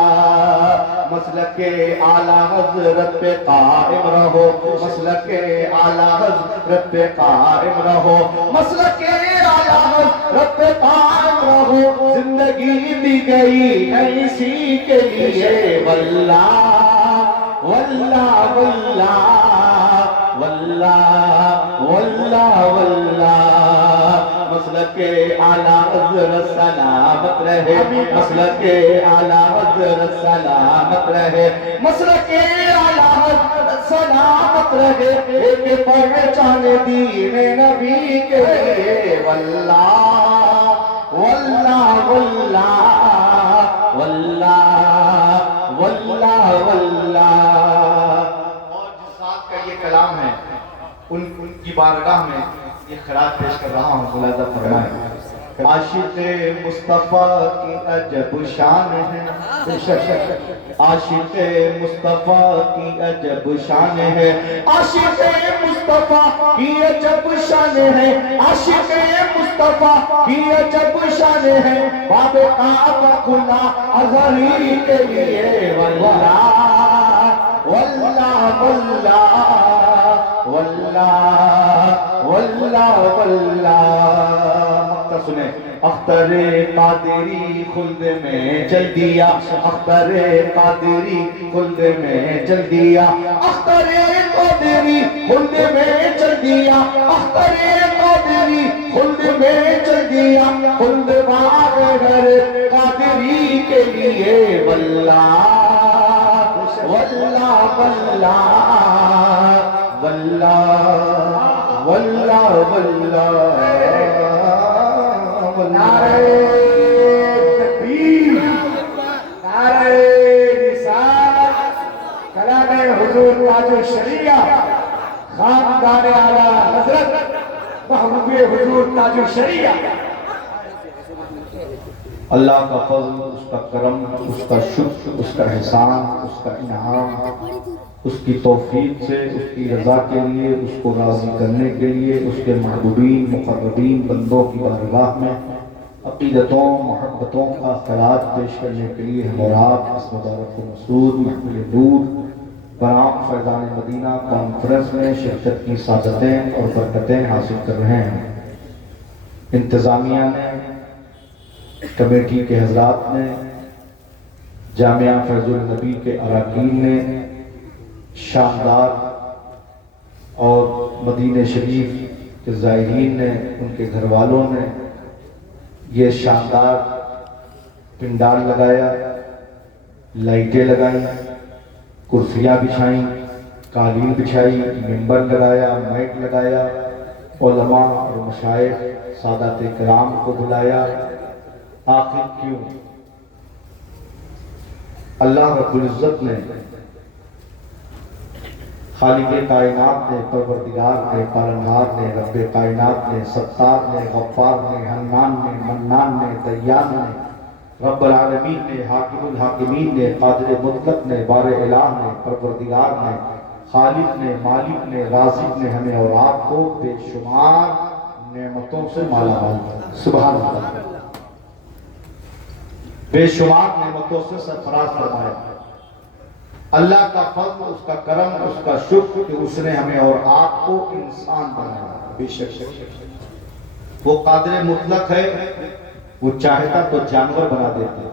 مسلک اعلیٰ حضرت پہ قائم رہو مسلک اعلیٰ حضرت پہ قائم رہو مسلک اعلیٰ حضرت پہ قائم رہو زندگی دی گئی ایسی کے لیے واللہ واللہ واللہ واللہ واللہ واللہ مسلک اعلیٰ حضرت سلامت رہے مسلک اعلیٰ حضرت سلامت رہے مسلک اعلیٰ حضرت سلامت رہے ایک پہچان دین نبی کے لیے واللہ واللہ واللہ واللہ واللہ واللہ اور جس ذات کا یہ کلام ہے ان کی بارگاہ میں یہ خراج پیش کر رہا ہوں ملاحظہ فرمائیں عاشق مصطفیٰ کی عجب شان ہے عاشق مصطفیٰ کی عجب شان ہے عاشق مصطفیٰ کی عجب شان ہے عاشق مصطفیٰ کی عجب شان ہے باب کعبہ کھلا اظہری کے لیے واللہ واللہ واللہ واللہ واللہ واللہ مقطع سنیں اختر قادری خلد میں چل دیا اختر قادری خلد میں چل دیا اختر قادری خلد میں چل دیا اختر قادری خلد میں چل دیا خلد باغ گھر قادری کے لیے واللہ واللہ واللہ واللہ واللہ واللہ نعرہ تکبیر نعرہ رسالت کلام حضور تاج الشریعہ خاندان اعلیٰ حضرت محبوب حضور تاج الشریعہ اللہ کا فضل اس کا کرم اس کا شکر اس کا احسان اس کا انعام اس کی توفیق سے اس کی رضا کے لیے اس کو راضی کرنے کے لیے اس کے محبوبین مقربین بندوں کی بارگاہ میں عقیدتوں محبتوں کا خراج پیش کرنے کے لیے ہم اور آپ اس مبارک مسعود محمل نور برآمد فیضان مدینہ کانفرنس میں شرکت کی سعادتیں اور برکتیں حاصل کر رہے ہیں انتظامیہ نے کمیٹی کے حضرات نے جامعہ فیض النبی کے اراکین نے شاندار اور مدینہ شریف کے زائرین نے ان کے گھر والوں نے یہ شاندار پنڈال لگایا لائٹیں لگائیں کرسیاں بچھائیں قالین بچھائی ممبر لگایا مائک لگایا علماء اور مشائخ سادات کرام کو بلایا آخر کیوں اللہ رب العزت نے خالق کائنات نے پروردگار نے پالنہار نے رب کائنات نے ستار نے غفار نے حنان نے منان نے دیان نے رب العالمین نے حاکم الحاکمین نے قادر مطلق نے بار الہ نے پروردگار نے خالق نے مالک نے رازق نے ہمیں اور آپ کو بے شمار نعمتوں سے مالا مال کیا سبحان اللہ بے شمار نعمتوں سے سرفراز فرمایا اللہ کا فضل اس کا کرم اس کا شکر کہ اس نے ہمیں اور آپ کو انسان بنایا بے شک وہ قادر مطلق ہے وہ چاہتا تو جانور بنا دیتا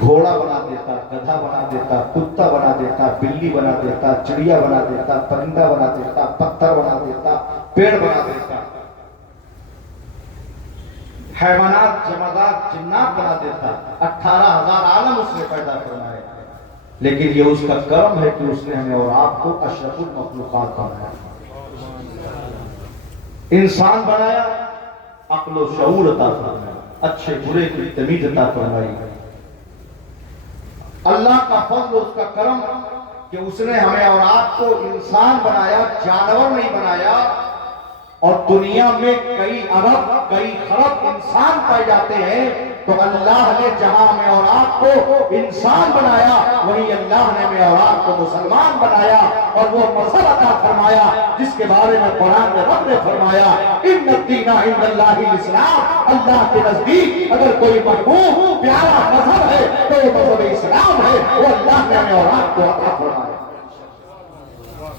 گھوڑا بنا دیتا گدھا بنا دیتا کتا بنا دیتا بلی بنا دیتا چڑیا بنا دیتا پرندہ بنا دیتا پتھر بنا دیتا پیڑ بنا دیتا، حیوانات جمادات جنات بنا دیتا، 18,000 عالم اس نے پیدا فرمائے، لیکن یہ اس کا کرم ہے کہ اس نے ہمیں اور آپ کو اشرف المخلوقات بنایا، انسان بنایا، عقل و شعور عطا فرمایا، اچھے برے کی تمیز عطا فرمائی۔ اللہ کا فضل اس کا کرم کہ اس نے ہمیں اور آپ کو انسان بنایا، جانور نہیں بنایا۔ اور دنیا میں کئی ارب کئی خرب انسان پائے جاتے ہیں، تو اللہ نے جہاں ہمیں اور آپ کو انسان بنایا، وہی اللہ نے ہمیں اور آپ کو مسلمان بنایا، اور وہ مذہب عطا فرمایا جس کے بارے میں قرآن میں رب نے فرمایا ان الدین عند اللہ الاسلام، اللہ کے نزدیک اگر کوئی محبوب پیارا مذہب ہے تو وہ مذہب اسلام ہے، وہ اللہ نے ہمیں اور آپ کو عطا فرمایا۔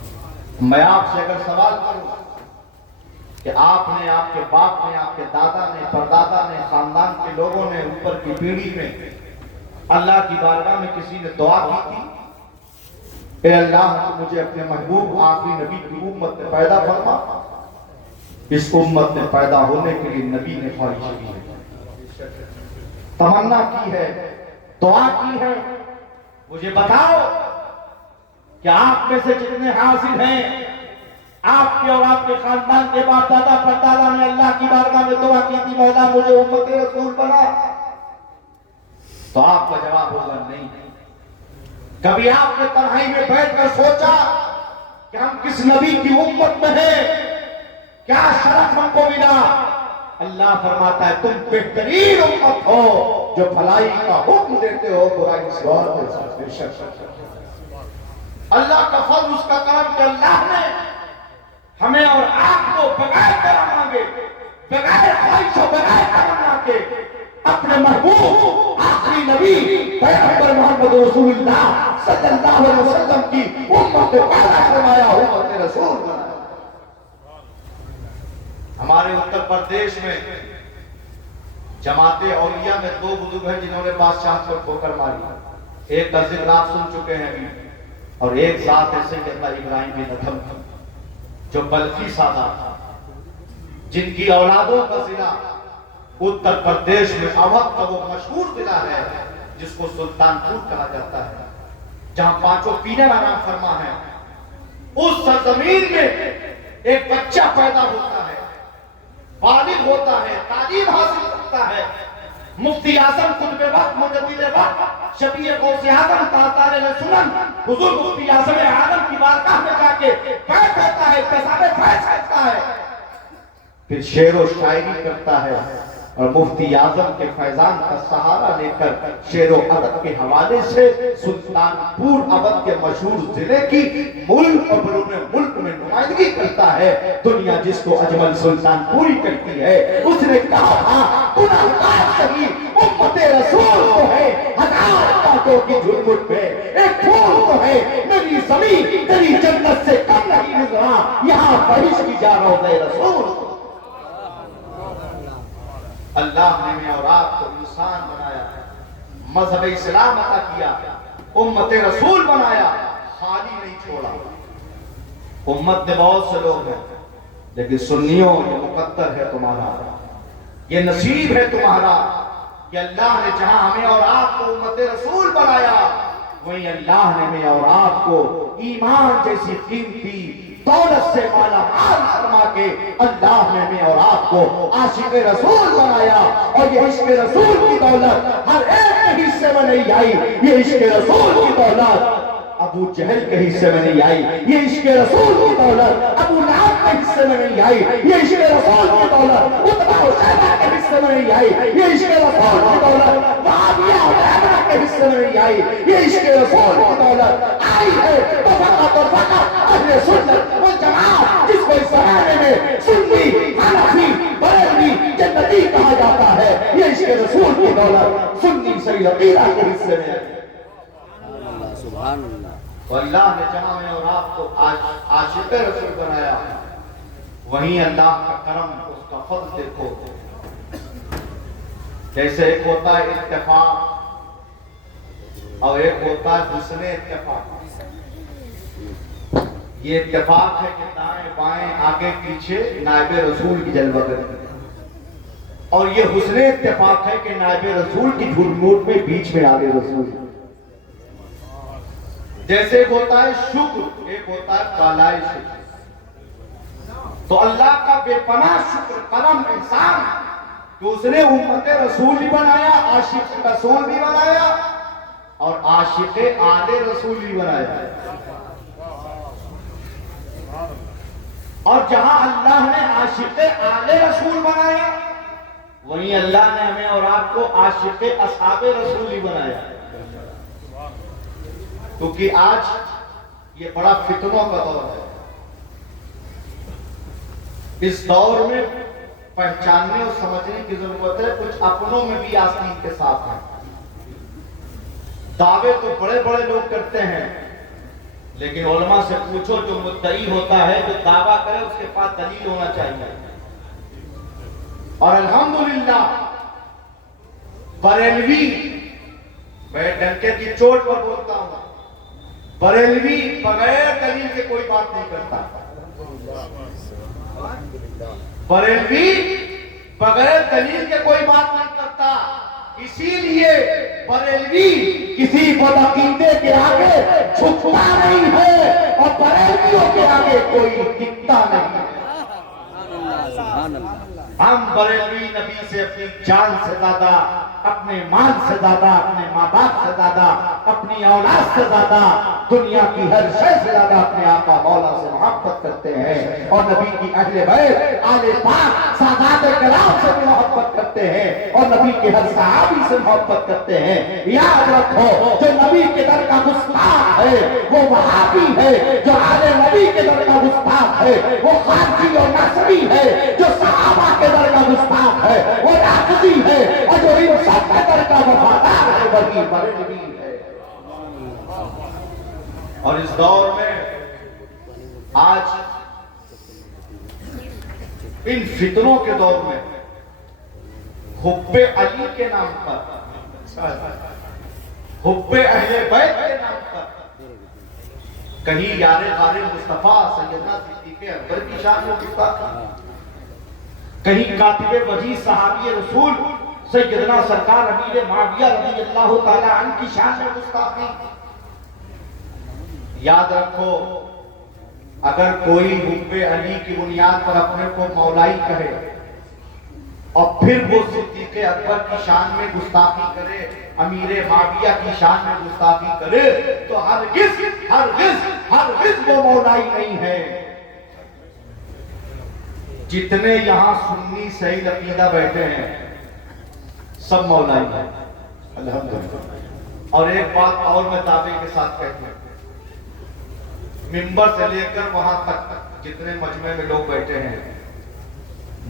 میں آپ سے اگر سوال کروں کہ آپ نے، آپ کے باپ نے، آپ کے دادا نے، پردادا نے، خاندان کے لوگوں نے اوپر کی پیڑھی میں اللہ کی بارگاہ میں کسی نے دعا کی تھی اے اللہ تو مجھے اپنے محبوب آخری نبی کی امت میں پیدا فرما؟ اس امت میں پیدا ہونے کے لیے نبی نے خواہش کی ہے، تمنا کی ہے، دعا کی ہے۔ مجھے بتاؤ کہ آپ میں سے جتنے حاضر ہیں، آپ کے اور آپ کے خاندان کے باپ دادا پردادا نے اللہ کی بارگاہ میں دعا کی تھی مولا مجھے امت رسول بنا؟ تو آپ کا جواب ہوگا نہیں۔ کبھی آپ نے تنہائی میں بیٹھ کر سوچا کہ ہم کس نبی کی امت میں ہیں، کیا شرف ہم کو ملا؟ اللہ فرماتا ہے تم بہترین امت ہو جو بھلائی کا حکم دیتے ہو، برائی سے اور اللہ کا فضل اس کا کرم کہ اللہ نے ہمیں اور آپ کو بغیر کرم مانگے، بغیر خواہش و بغیر تمنا کے اپنے محبوب آخری نبی پیغمبر محمد رسول اللہ صلی اللہ علیہ وسلم کی امت کو پیدا فرمایا، امت رسول بنایا۔ ہمارے اتر پردیش میں جماعت اولیاء میں 2 بزرگ ہیں جنہوں نے بادشاہ پر ٹھوکر ماری، ایک کا ذکر آپ سن چکے ہیں ابھی، اور ایک ذات ایسے کہتا ابراہیم بن ادھم جو بلخی سادہ تھا، جن کی اولادوں کا ضلع اتر پردیش میں اودھ کا وہ مشہور ضلع ہے جس کو سلطان پور کہا جاتا ہے، جہاں 5 پینر آرام فرما ہے۔ اس سرزمین میں ایک بچہ پیدا ہوتا ہے، بالغ ہوتا ہے، تعلیم حاصل کرتا ہے، مفتی اعظم قطب وقت مجدد وقت شفیع غوث اعظم تاجدار سنن حضور مفتی اعظم عالم کی بارگاہ میں جا کے بیٹھ ہوتا ہے، پیشاب فیض کرتا ہے، پھر شعر و شاعری کرتا ہے، اور مفتی اعظم کے فیضان کا سہارا لے کر شعر و ادب کے حوالے سے سلطان پور اودھ کے مشہور ضلع کی ملک اور بیرون ملک میں نمائندگی کرتا ہے۔ دنیا جس کو اجمل سلطان پوری کرتی ہے، اس نے کہا تھا گناہگار سہی امت رسول تو ہے، 1000 کانٹوں کی جھرمٹ پہ ایک پھول تو ہے، میری زمین تیری جنت سے کم نہیں گزرا، یہاں فرش کی جا روضہ رسول۔ اللہ نے ہمیں اور آپ کو انسان بنایا، مذہب اسلام عطا کیا، امت رسول بنایا، خالی نہیں چھوڑا۔ امت میں بہت سے لوگ ہیں، لیکن سنیوں یہ مقدر ہے تمہارا، یہ نصیب ہے تمہارا کہ اللہ نے جہاں ہمیں اور آپ کو امت رسول بنایا، وہیں اللہ نے ہمیں اور آپ کو ایمان جیسی قیمتی دولت سے مالا مال فرما کے اللہ نے ہمیں اور آپ کو عاشق رسول بنایا۔ اور یہ عشق رسول کی دولت ہر ایک کے حصے میں نہیں آئی، یہ عشق رسول کی دولت ابو جہل کے حصے میں نہیں آئی، یہ عشق رسول کی دولت ابو لہب کے حصے میں نہیں آئی، یہ عشق رسول کی دولت عتبہ و شیبہ کے حصے میں نہیں آئی، یہ عشق رسول کی دولت معاویہ اور عمرہ کے حصے میں نہیں آئی، یہ عشق رسول کی دولت آئی ہے تو فقط اور فقط اہل سنت والجماعت، جس کو اس زمانے میں سنی، حنفی، بریلوی، جنتی کہا جاتا ہے، یہ عشق رسول کی دولت سنی صحیح عقیدہ کے حصے میں ہے۔ سبحان اللہ۔ اور اللہ نے جہاں میں اور آپ کو عاشق رسول بنایا، وہیں اللہ کا کرم، اس کا فضل دیکھو۔ جیسے ایک ہوتا ہے اتفاق اور ایک ہوتا ہے حسن اتفاق، یہ اتفاق ہے کہ دائیں بائیں آگے پیچھے نائب رسول کی جلوہ کرتی ہے، اور یہ حسن اتفاق ہے کہ نائب رسول کی جھرموٹ میں بیچ میں آگے رسول، جیسے ایک ہوتا ہے شکر، ایک ہوتا ہے بالائے شکر۔ تو اللہ کا بے پناہ شکر کرم احسان کہ اس نے امت رسول بھی بنایا، عاشق رسول بھی بنایا، اور عاشق آل رسول بھی بنایا۔ اور جہاں اللہ نے عاشق آل رسول بنایا، وہیں اللہ نے ہمیں اور آپ کو عاشق اصحاب رسول بھی بنایا، کیونکہ آج یہ بڑا فتنوں کا دور ہے۔ اس دور میں پہچاننے اور سمجھنے کی ضرورت ہے، کچھ اپنوں میں بھی آستین کے ساتھ ہیں۔ دعوے تو بڑے بڑے لوگ کرتے ہیں، لیکن علماء سے پوچھو جو مدعی ہوتا ہے، جو دعویٰ کرے، اس کے پاس دلیل ہونا چاہیے۔ اور الحمدللہ بریلوی، میں ڈنکے کی چوٹ پر بولتا ہوں، بریلوی بغیر دلیل کے کوئی بات نہیں کرتا۔ بریلوی بغیر دلیل کے کوئی بات نہیں کرتا، اسی لیے بریلوی کسی بدعقیدے کے آگے جھکتا نہیں ہے، اور بریلویوں کے آگے کوئی ٹکتا نہیں ہے۔ سبحان اللہ۔ ہم بریلوی نبی سے اپنی جان سے زیادہ، اپنے مال سے زیادہ، اپنے ماں باپ سے زیادہ، اپنی اولاد سے زیادہ، دنیا کی ہر شے سے زیادہ اپنے آقا مولا سے محبت کرتے ہیں، اور نبی کی اہل بیت آل پاک سادات کرام سے بھی محبت کرتے ہیں، اور نبی کے ہر صحابی سے محبت کرتے ہیں۔ یاد رکھو، جو نبی کے در کا گستاخ ہے وہ وہابی ہے، جو آل نبی کے در کا گستاخ ہے وہ خارجی اور نصبی ہے، جو صحابہ کے در کا گستاخ ہے وہ رافضی ہے، اور جو ان سب کے در کا وفادار ہے وہی بریلوی ہے۔ اور اس دور میں آج ان فتنوں کے دور میں حب علی کے نام پر، حب اہل بیت کے نام پر کہیں یار غار مصطفیٰ سیدنا صدیق اکبر کی شان میں گستاخی، کہیں کاتب وحی صحابی رسول سیدنا سرکار امیر معاویہ رضی اللہ تعالی عنہ کی شان میں گستاخی۔ یاد رکھو، اگر کوئی حب علی کی بنیاد پر اپنے کو مولائی کہے اور پھر وہ صدیق اکبر کی شان میں گستاخی کرے، امیر معاویہ کی شان میں گستاخی کرے، تو ہرگز ہرگز ہرگز وہ مولائی نہیں ہے۔ جتنے یہاں سنی صحیح عقیدہ بیٹھے ہیں سب مولائی ہیں الحمدللہ۔ اور ایک بات اور میں دعوے کے ساتھ کہتا ہوں، ممبر سے لے کر وہاں تک جتنے مجمع میں لوگ بیٹھے ہیں،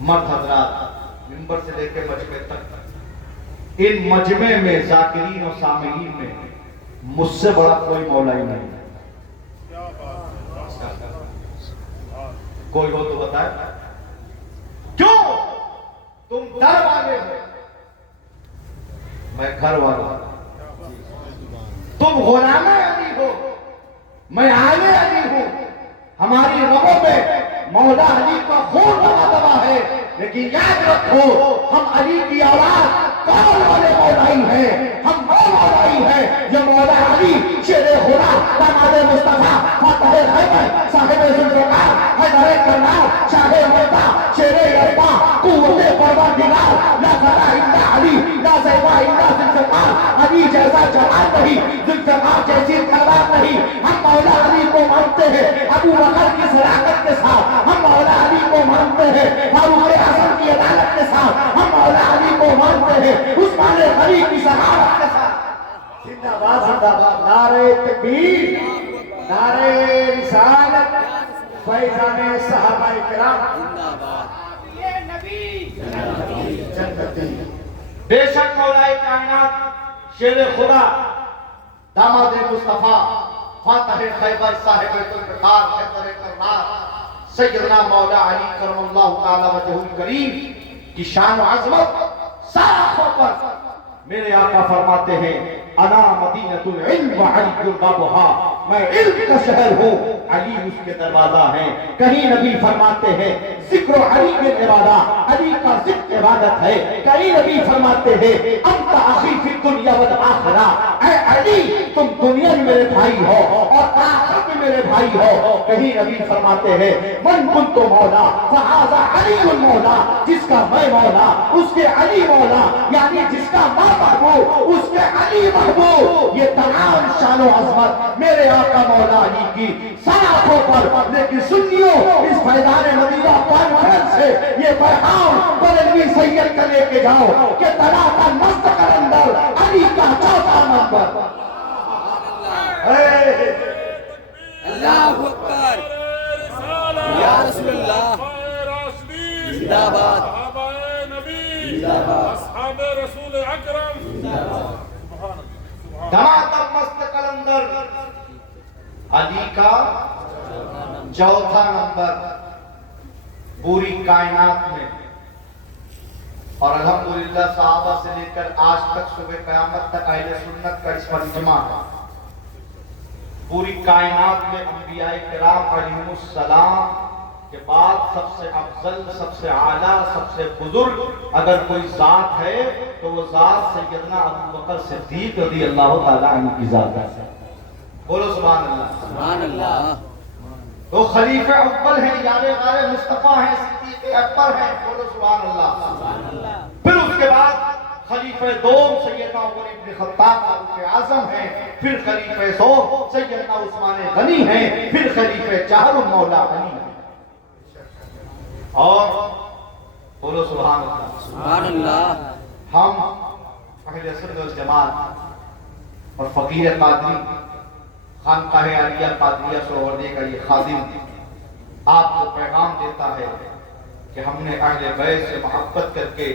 مرد حضرات، ممبر سے لے کے مجمع تک، ان مجمع میں ذاکرین اور سامعین میں مجھ سے بڑا کوئی مولائی نہیں ہے۔ کوئی ہو تو بتائے، کیوں؟ تم در والے ہو، میں گھر والا ہوں، تم غلام علی ہو، میں آل علی ہوں، ہماری رگوں میں مولا علی کا خون دبا ہے، لیکن یاد رکھو ہم علی کی اولاد کون والے مولائی ہیں؟ ہم وہ مولائی ہیں جو مولا علی شیر خدا داماد مصطفیٰ فاتح خیبر صاحب ذوالفقار حیدر کرار شاہ مردا شیر اربا قوت پروردگار لا فتح الا علی لا زیبا الا ذوالفقار، علی جیسا جمال نہیں، ذوالفقار جیسی تلوار نہیں۔ ہم مولا علی کو مانتے ہیں ابو بکر کی صداقت کے ساتھ، ہم مولا علی کو مانتے ہیں فاروق اعظم کی عدالت کے ساتھ، ہم مولا علی کو مانتے ہیں عثمان غنی کی صحابت کے ساتھ۔ زندہ باد زندہ باد، نعرہ تکبیر، نعرہ رسالت، فیضان صحابہ کرام، یہ نبی جنتی۔ بے شک مولا کائنات شیر خدا داماد مصطفیٰ فاتح خیبر صاحب ذوالفقار حیدر کرار سیدنا مولا علی کرم اللہ تعالی وجہ الکریم کی شان و عظمت ساخوں پر میرے آقا فرماتے ہیں انا مدینۃ العلم وعلی بابھا، میں علم کا شہر ہوں، علی اس کے دروازہ ہیں۔ کہیں نبی فرماتے ہیں ذکر علی کے عبادت، علی کا ذکر عبادت ہے۔ کہیں نبی فرماتے ہیں انت اخی فی الدنیا والآخرہ، اے علی تم دنیا میں میرے بھائی ہو اور آخرت میں میرے بھائی ہو۔ کہیں نبی فرماتے ہیں من کنت مولا فہذا علی المولا، جس کا میں مولا اس کے علی مولا، یعنی جس کا میں محبوب اس کے علی محبوب۔ یہ تمام شان و عظمت میرے آقا مولا علی کی ساتھوں پر، لیکن سنیو اس فیضان مدینہ کانفرنس سے یہ پیغام بریلوی سید کا لے کے جاؤ کہ طلاقہ مست قلندر علی کا چوتھا نمبر۔ اللہ اکبر، یا رسول اللہ زندہ باد، صحابہ نبی، اصحاب رسول اکرم، دھماکہ مست قلندر علی کا چوتھا نمبر پوری کائنات میں۔ اور الحمدللہ صحابہ سے لے کر آج تک صبح قیامت تک اہل سنت کا اس پر اجماع ہے۔ پوری کائنات میں انبیاء کرام علیہم السلام کے بعد سب سے افضل، سب سے اعلیٰ، سب سے بزرگ اگر کوئی ذات ہے تو وہ ذات سیدنا ابوبکر صدیق رضی اللہ تعالیٰ عنہ کی ذات ہے۔ بولو سبحان اللہ۔ سبحان اللہ، وہ خلیفہ اول ہیں، یار غار مصطفیٰ ہیں، صدیق اکبر ہیں۔ بولو سبحان اللہ۔ پھر اس کے بعد خلیفہ دوم سیدنا عمر بن خطاب فاروق اعظم ہیں، پھر خلیفہ سوم سیدنا عثمان غنی ہیں، پھر خلیفہ چہارم مولا علی ہیں۔ اور بولو سبحان اللہ۔ سبحان اللہ، ہم اہل سنت والجماعت اور فقیر قادری خانقاہ عالیہ قادریہ سہروردی کا یہ خادم آپ کو پیغام دیتا ہے کہ ہم نے اہل بیت سے محبت کر کے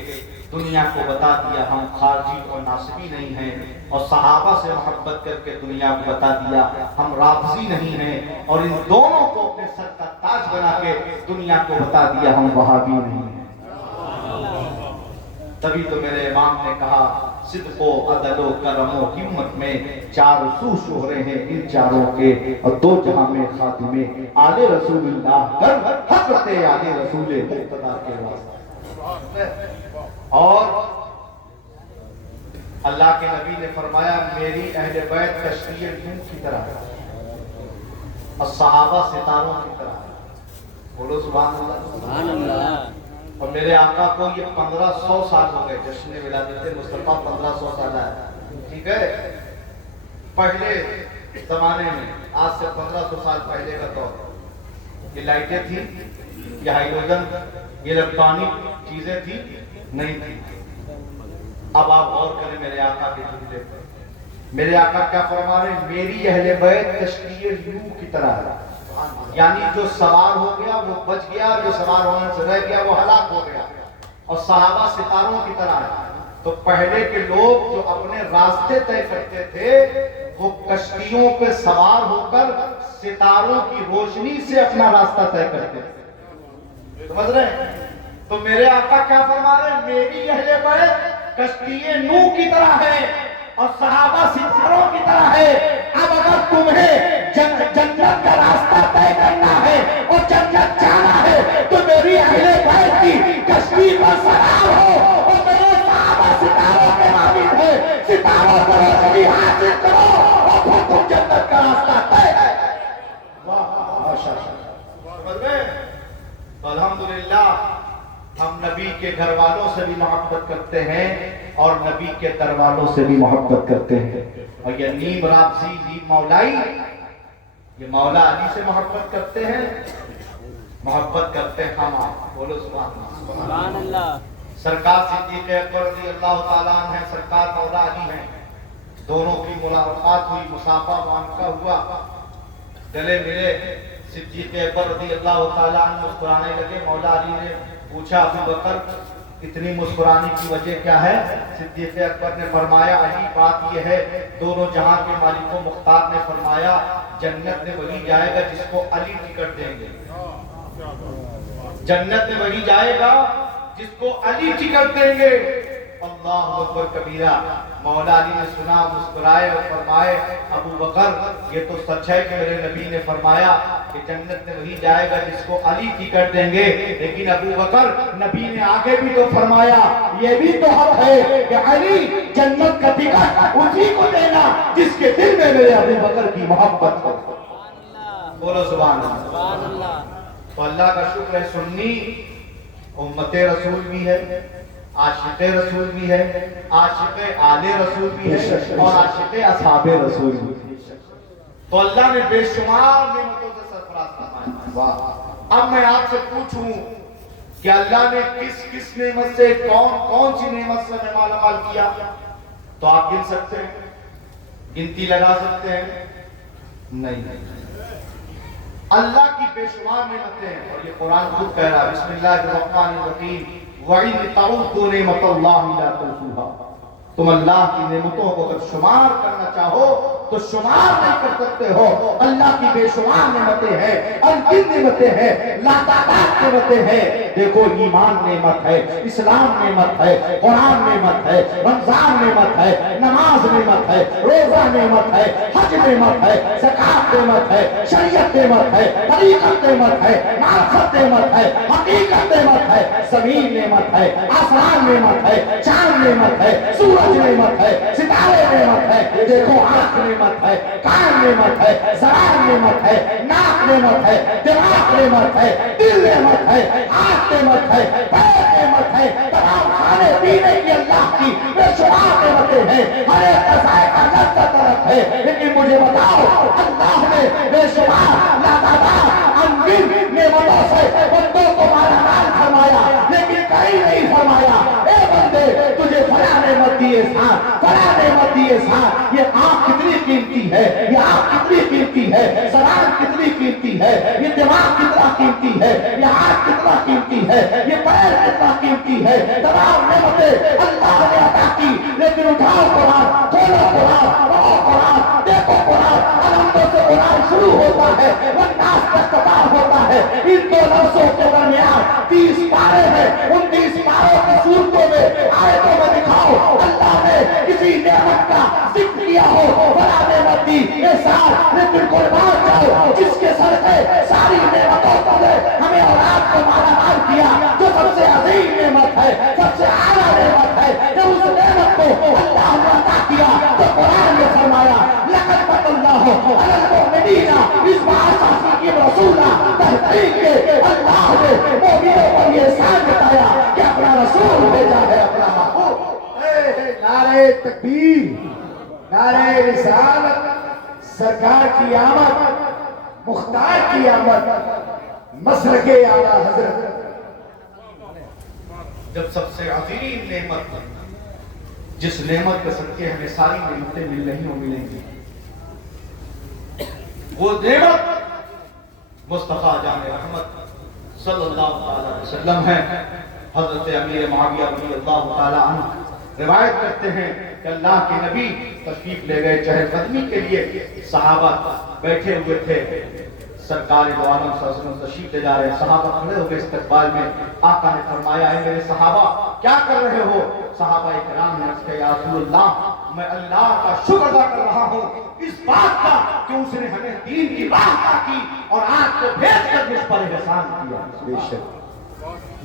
دنیا کو بتا دیا ہم خارجی اور ناصبی نہیں ہیں، اور صحابہ سے محبت کر کے دنیا کو بتا دیا ہم رافضی نہیں ہیں، اور ان دونوں کو اپنے سر کا تاج بنا کے دنیا کو بتا دیا ہم وہابی نہیں ہیں۔ تبھی تو میرے امام نے کہا صدق و عدل و کرم و ہمت میں چار سو شہرے ہیں ان چاروں کے، اور دو جہاں میں خاتم آل رسول اللہ کر حضرت آل رسول مقتدی کے واسطے۔ اور اللہ کے نبی نے فرمایا میری اہل بیت کشتی نور کی طرح ہے اور صحابہ ستاروں کی طرح ہے۔ بولو سبحان اللہ۔ سبحان اللہ، اور میرے آقا کو یہ 1500 سال ہو گئے، جشن ولادت مصطفیٰ 1500 سال ہے، ٹھیک ہے۔ پہلے زمانے میں آج سے 1500 سال پہلے کا دور یہ لائٹیں تھیں، یہ ہائیڈروجن، یہ الیکٹرانک چیزیں تھیں نہیں تھی۔ اب آپ غور کریں میرے آقا کے جملے پر، میرے آقا کیا فرما رہے ہیں؟ میری اہل بیت کشتی نوح کی طرح ہے، یعنی جو سوار ہو گیا وہ بچ گیا، جو سوار ہونے سے رہ گیا وہ ہلاک ہو گیا، اور صحابہ ستاروں کی طرح ہے۔ تو پہلے کے لوگ جو اپنے راستے طے کرتے تھے وہ کشتیوں پہ سوار ہو کر ستاروں کی روشنی سے اپنا راستہ طے کرتے تھے، سمجھ رہے ہیں؟ تو میرے آقا کیا فرما رہے ہیں؟ میری اہل بیت کشتی نوح کی طرح ہے اور صحابہ ستاروں کی طرح ہے۔ اب اگر تمہیں جنت کا راستہ طے کرنا ہے اور جنت جانا ہے تو میری اہل بیت کی کشتی پر سوار ہو اور میرے صحابہ ستاروں کے مابین ہے، ستاروں کو روشنی حاصل کرو اور پھر تم جنت کا راستہ طے کرو۔ واہ ماشاءاللہ۔ الحمدللہ ہم نبی کے گھر والوں سے بھی محبت کرتے ہیں اور نبی کے در والوں سے بھی محبت کرتے ہیں، اور یہ نیم رابضی نیم مولائی یہ مولا علی سے محبت کرتے ہیں، محبت کرتے ہیں ہم آپ۔ بولو سبحان اللہ۔ سرکار صدیق اکبر رضی اللہ تعالیٰ عنہ ہیں، سرکار مولا علی ہیں، دونوں کی ملاقات ہوئی، مصافحہ معانقہ ہوا، گلے ملے۔ صدیق اکبر رضی اللہ تعالیٰ عنہ مسکرانے لگے، مولا علی نے پوچھا ابو بکر اتنی مسکرانے کی وجہ کیا ہے؟ صدیق اکبر نے فرمایا علی بات یہ ہے، دونوں جہاں کے مالک و مختار نے فرمایا جنت میں وہی جائے گا جس کو علی ٹکٹ دیں گے، جنت میں وہی جائے گا جس کو علی ٹکٹ دیں گے۔ اللہ اکبر کبیرہ۔ مولا علی نے سنا، مسکرائے اور فرمائے ابو بکر یہ تو سچ ہے کہ میرے نبی نے فرمایا کہ جنت میں وہی جائے گا جس کو علی ٹکٹ دیں گے، لیکن ابو بکر نبی نے آگے بھی تو فرمایا یہ بھی تو حق ہے کہ علی جنت کا ٹکٹ اسی کو دینا جس کے دل میں میرے ابو بکر کی محبت ہو۔ بولو سبحان اللہ۔ تو اللہ کا شکر ہے، سنی امت رسول بھی ہے، عاشق رسول بھی ہے، عاشق آل رسول بھی ہے اور عاشق اصحاب رسول بھی ہے۔ تو اللہ نے بے شمار نعمتوں سے سرفراز فرمایا۔ اب میں آپ سے پوچھوں کہ اللہ نے کس کس نعمت سے، کون کون سی نعمت سے ہمیں مالا مال کیا؟ تو آپ گن سکتے ہیں؟ گنتی لگا سکتے ہیں؟ نہیں۔ اللہ کی بے شمار نعمتیں ہیں اور یہ قرآن خود کہہ رہا ہے، بسم اللہ الرحمن الرحیم وَإِن تَعُدُّوا نِعْمَتَ اللَّهِ لَا تُحْصُوهَا۔ تم اللہ کی نعمتوں کو اگر شمار کرنا چاہو تو شمار نہیں کر سکتے ہو۔ اللہ کی بے شمار نعمتیں ہیں، انگن نعمتیں ہیں، لاتعداد نعمتیں ہیں۔ دیکھو ایمان نعمت ہے، اسلام نعمت ہے، قرآن نعمت ہے، رمضان نعمت ہے، نماز نعمت ہے، روزہ نعمت ہے، حج نعمت ہے، زکات نعمت ہے، شریعت نعمت ہے، طریقت نعمت ہے، معرفت نعمت ہے، حقیقت نعمت ہے، زمین نعمت ہے، آسمان نعمت ہے، چاند نعمت ہے، سورج نعمت ہے، ستارے نعمت ہے۔ دیکھو آنکھ نعمت ہے، کان نعمت ہے، زبان نعمت ہے، ناک نعمت ہے، دماغ نعمت ہے، دل نعمت ہے، آنکھ نعمت ہے، پیر نعمت ہے، تمام کھانے پینے کی اللہ کی بے شمار نعمتیں ہیں، ہر ایک کا ذائقہ لذت طرف ہے۔ لیکن مجھے بتاؤ اللہ نے بے شمار لاتعداد انگن نعمتوں سے بندوں کو مالا مال فرمایا، لیکن کہیں نہیں فرمایا اے بندے تجھے فلاں نعمت دیے ساتھ، فلاں نعمت دیے ساتھ۔ یہ آنکھ کتنی قیمتی ہے، یہ آنکھ کتنی قیمتی ہے، زبان کتنی قیمتی ہے، یہ دماغ کتنا قیمتی ہے، یہ ہاتھ کتنا قیمتی ہے، یہ پیر کتنا قیمتی ہے۔ تمام نعمتیں اللہ نے عطا کی، لیکن اٹھاؤ قرآن، کھولو قرآن، پڑھو قرآن، دیکھو قرآن، علامتوں سے قرآن شروع ہوتا ہے، والناس کا اختتام ہوتا ہے۔ ان دو لفظوں کے درمیان 30 پارے ہیں، ان 30 پاروں کی صورتوں میں آیتوں میں دکھاؤ اللہ نے کسی نعمت کا ذکر کیا ہو، بڑا نعمت دی احسان، لیکن قربان جاؤ جس کے صدقے ساری نعمتوں کو دے ہمیں اولاد کو مالا مال کیا، جو سب سے عظیم نعمت ہے، سب سے اعلیٰ نعمت ہے، کہ اس نعمت کو اللہ نے عطا کیا تو قرآن نے فرمایا لقد من اللہ علی المؤمنین اذ بعث فیہم رسولا۔ تحقیق کے اللہ نے مومنوں پر یہ احسان بتایا کہ اپنا رسول بھیجا ہے، اپنا محبوب۔ نعرہ تکبیر، نعرہ رسالت، سرکار کی آمد، مختار کی آمد، مسلک اعلیٰ حضرت۔ جب سب سے عظیم نعمت، جس نعمت کے صدقے ہمیں ساری نعمتیں مل رہی ہوں ملیں گی، وہ نعمت مصطفیٰ جان رحمت صلی اللہ علیہ وسلم ہے۔ حضرت امیر معاویہ رضی اللہ تعالی عنہ روایت کرتے ہیں کہ اللہ کے نبی تشریف لے گئے چہل قدمی کے لیے، صحابہ بیٹھے ہوئے تھے، سرکار دو عالم صلی اللہ علیہ وسلم تشریف لے جا رہے ہیں، صحابہ کھڑے ہو گئے استقبال میں۔ آقا نے فرمایا اے میرے صحابہ کیا کر رہے ہو؟ صحابہ کرام نے عرض کیا یا رسول اللہ میں اللہ کا شکر ادا کر رہا ہوں اس بات کا کہ اس نے ہمیں دین کی بات کی اور آج کو بھیج کر مجھ پر احسان کیا۔ بے شک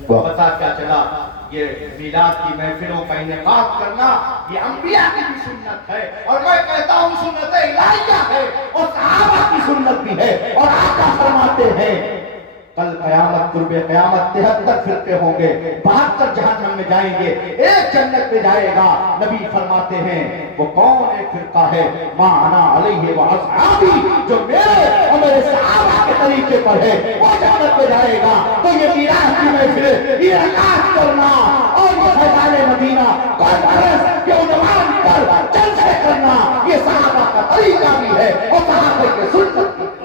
پتا کیا چلا، یہ میلاد کی محفلوں کا انعقاد کرنا یہ انبیاء کی بھی سنت ہے، اور میں کہتا ہوں سنت الہیہ ہے اور صحابہ کی سنت بھی ہے۔ اور آقا فرماتے ہیں کل قیامت، قرب قیامت 73 فرقے ہوں گے، 72 جہنم میں جائیں گے، ایک جنت میں جائے گا۔ نبی فرماتے ہیں وہ کون ایک فرقہ ہے؟ ما انا علیہ واصحابی، جو میرے اور میرے صحابہ کے طریقے پر ہے وہ جنت میں جائے گا۔ تو یہ میراث کی محفل، یہ انعقاد کرنا اور یہ فیضان مدینہ کانفرنس کے عنوان پر جلسے کرنا، یہ صحابہ کا طریقہ بھی ہے اور صحابہ کی سنت بھی ہے۔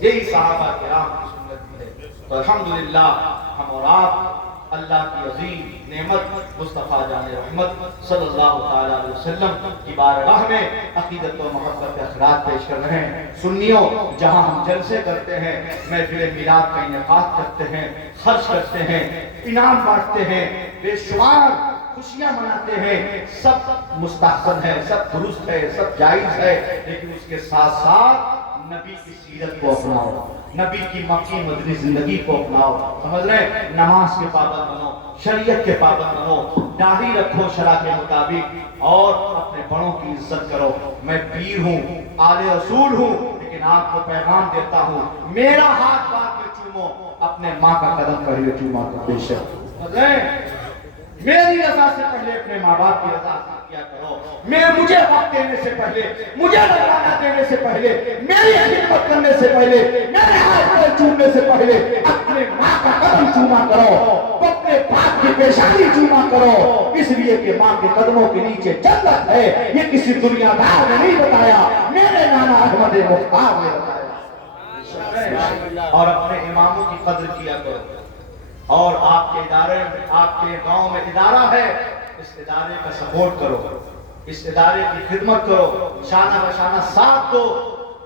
یہی صحابہ کرام کی سنت بھی ہے۔ تو الحمدللہ ہم اور آپ اللہ کی عظیم نعمت مصطفیٰ جان رحمت صلی اللہ تعالی علیہ وسلم کی بارگاہ میں عقیدت و محبت کے اخراج پیش کر رہے ہیں۔ سنیوں جہاں ہم جلسے کرتے ہیں، محفل میلاد کا انعقاد کرتے ہیں، خرچ کرتے ہیں، انعام بانٹتے ہیں، بے شمار خوشیاں مناتے ہیں، سب مستحسن ہے، سب درست ہے، سب جائز ہے، لیکن اس کے ساتھ ساتھ نبی کی سیرت کو اپناؤ، نبی کی مکی مدنی زندگی کو اپناؤ، سمجھ رہے ہیں؟ نماز کے پابند بنو، شریعت کے پابند بنو، داڑھی رکھو شرع کے مطابق، اور اپنے بڑوں کی عزت کرو۔ میں پیر ہوں، آل رسول ہوں، لیکن آپ کو پیغام دیتا ہوں، میرا ہاتھ بعد میں چومو، اپنے ماں کا قدم پہلے چوما تو بے شک، سمجھ رہے ہیں؟ میری رضا سے پہلے اپنے ماں باپ کی رضا کیا کرو، مجھے وقت دینے سے پہلے، مجھے نذرانہ دینے سے پہلے، میری خدمت کرنے سے پہلے، میرے ہاتھ میں چومنے سے پہلے اپنے ماں کا قدم چوما کرو، اپنے باپ کی پیشانی چوما کرو، اس لیے کہ ماں کے قدموں کے نیچے جنت ہے۔ یہ کسی دنیا دار نے نہیں بتایا، میرے نانا احمد مختار نے بتایا۔ اور اپنے اماموں کی قدر کیا کرو، اور آپ کے ادارے میں، آپ کے گاؤں میں ادارہ ہے، اس ادارے کا سپورٹ کرو، اس ادارے کی خدمت کرو، شانہ بشانہ ساتھ دو،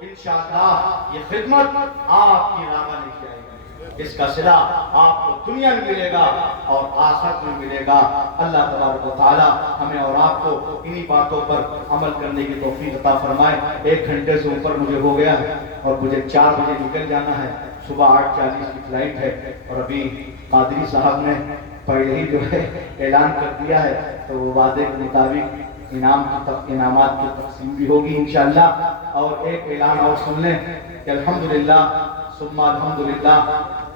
انشاءاللہ یہ خدمت آپ کی راہ لے کے آئے گی، اس کا صلہ آپ کو دنیا میں ملے گا اور آخرت میں ملے گا۔ اللہ تبارک و تعالی ہمیں اور آپ کو انہی باتوں پر عمل کرنے کی توفیق عطا فرمائے۔ 1 گھنٹے سے اوپر مجھے ہو گیا ہے اور مجھے 4 بجے نکل جانا ہے، صبح 8:40 کی فلائٹ ہے، اور ابھی قادری صاحب نے پہلے ہی جو ہے اعلان کر دیا ہے، تو وہ وعدے کے مطابق انعامات کی تقسیم بھی ہوگی انشاءاللہ۔ اور ایک اعلان اور سن لیں کہ الحمدللہ ثم الحمدللہ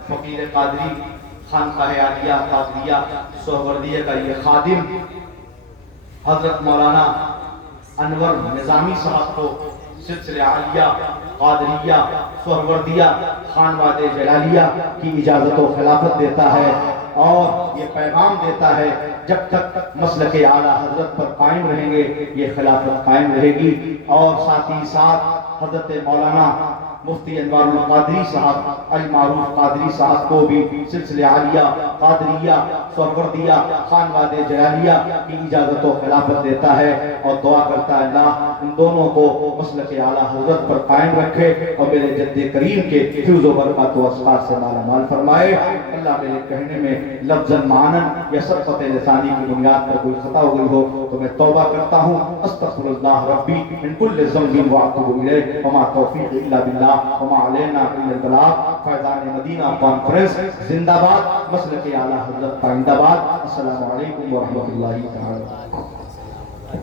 فقیر قادری خانقاہ عالیہ قادریہ سہروردیہ کا یہ خادم حضرت مولانا انور نظامی صاحب کو سلسلہ عالیہ قادریہ سہروردیہ خانواد جلالیہ کی اجازت و خلافت دیتا ہے، اور یہ پیغام دیتا ہے جب تک مسلک اعلیٰ حضرت پر قائم رہیں گے یہ خلافت قائم رہے گی۔ اور ساتھ ہی ساتھ حضرت مولانا مفتی انوار القادری صاحب المعروف قادری صاحب کو بھی سلسلہ عالیہ قادریہ سہروردیہ خانواد جلالیہ کی اجازت و خلافت دیتا ہے، اور دعا کرتا ہے اللہ ان دونوں کو مسلک اعلیٰ حضرت پر قائم رکھے اور میرے جد کریم کے فیض و برکات و اسرار سے مالا مال فرمائے۔ اللہ میرے کہنے میں لفظاً معنن یا سبقت لسانی کی بنیاد پر کوئی خطا ہو گئی ہو تو میں توبہ کرتا ہوں، استغفر اللہ ربی من کل ذنب واتوب الیہ، وما توفیق الا باللہ وما علینا الا البلاغ۔ فیضان مدینہ کانفرنس زندہ باد، مسلک اعلیٰ حضرت پائندہ باد۔ السلام علیکم ورحمۃ اللہ تعالی۔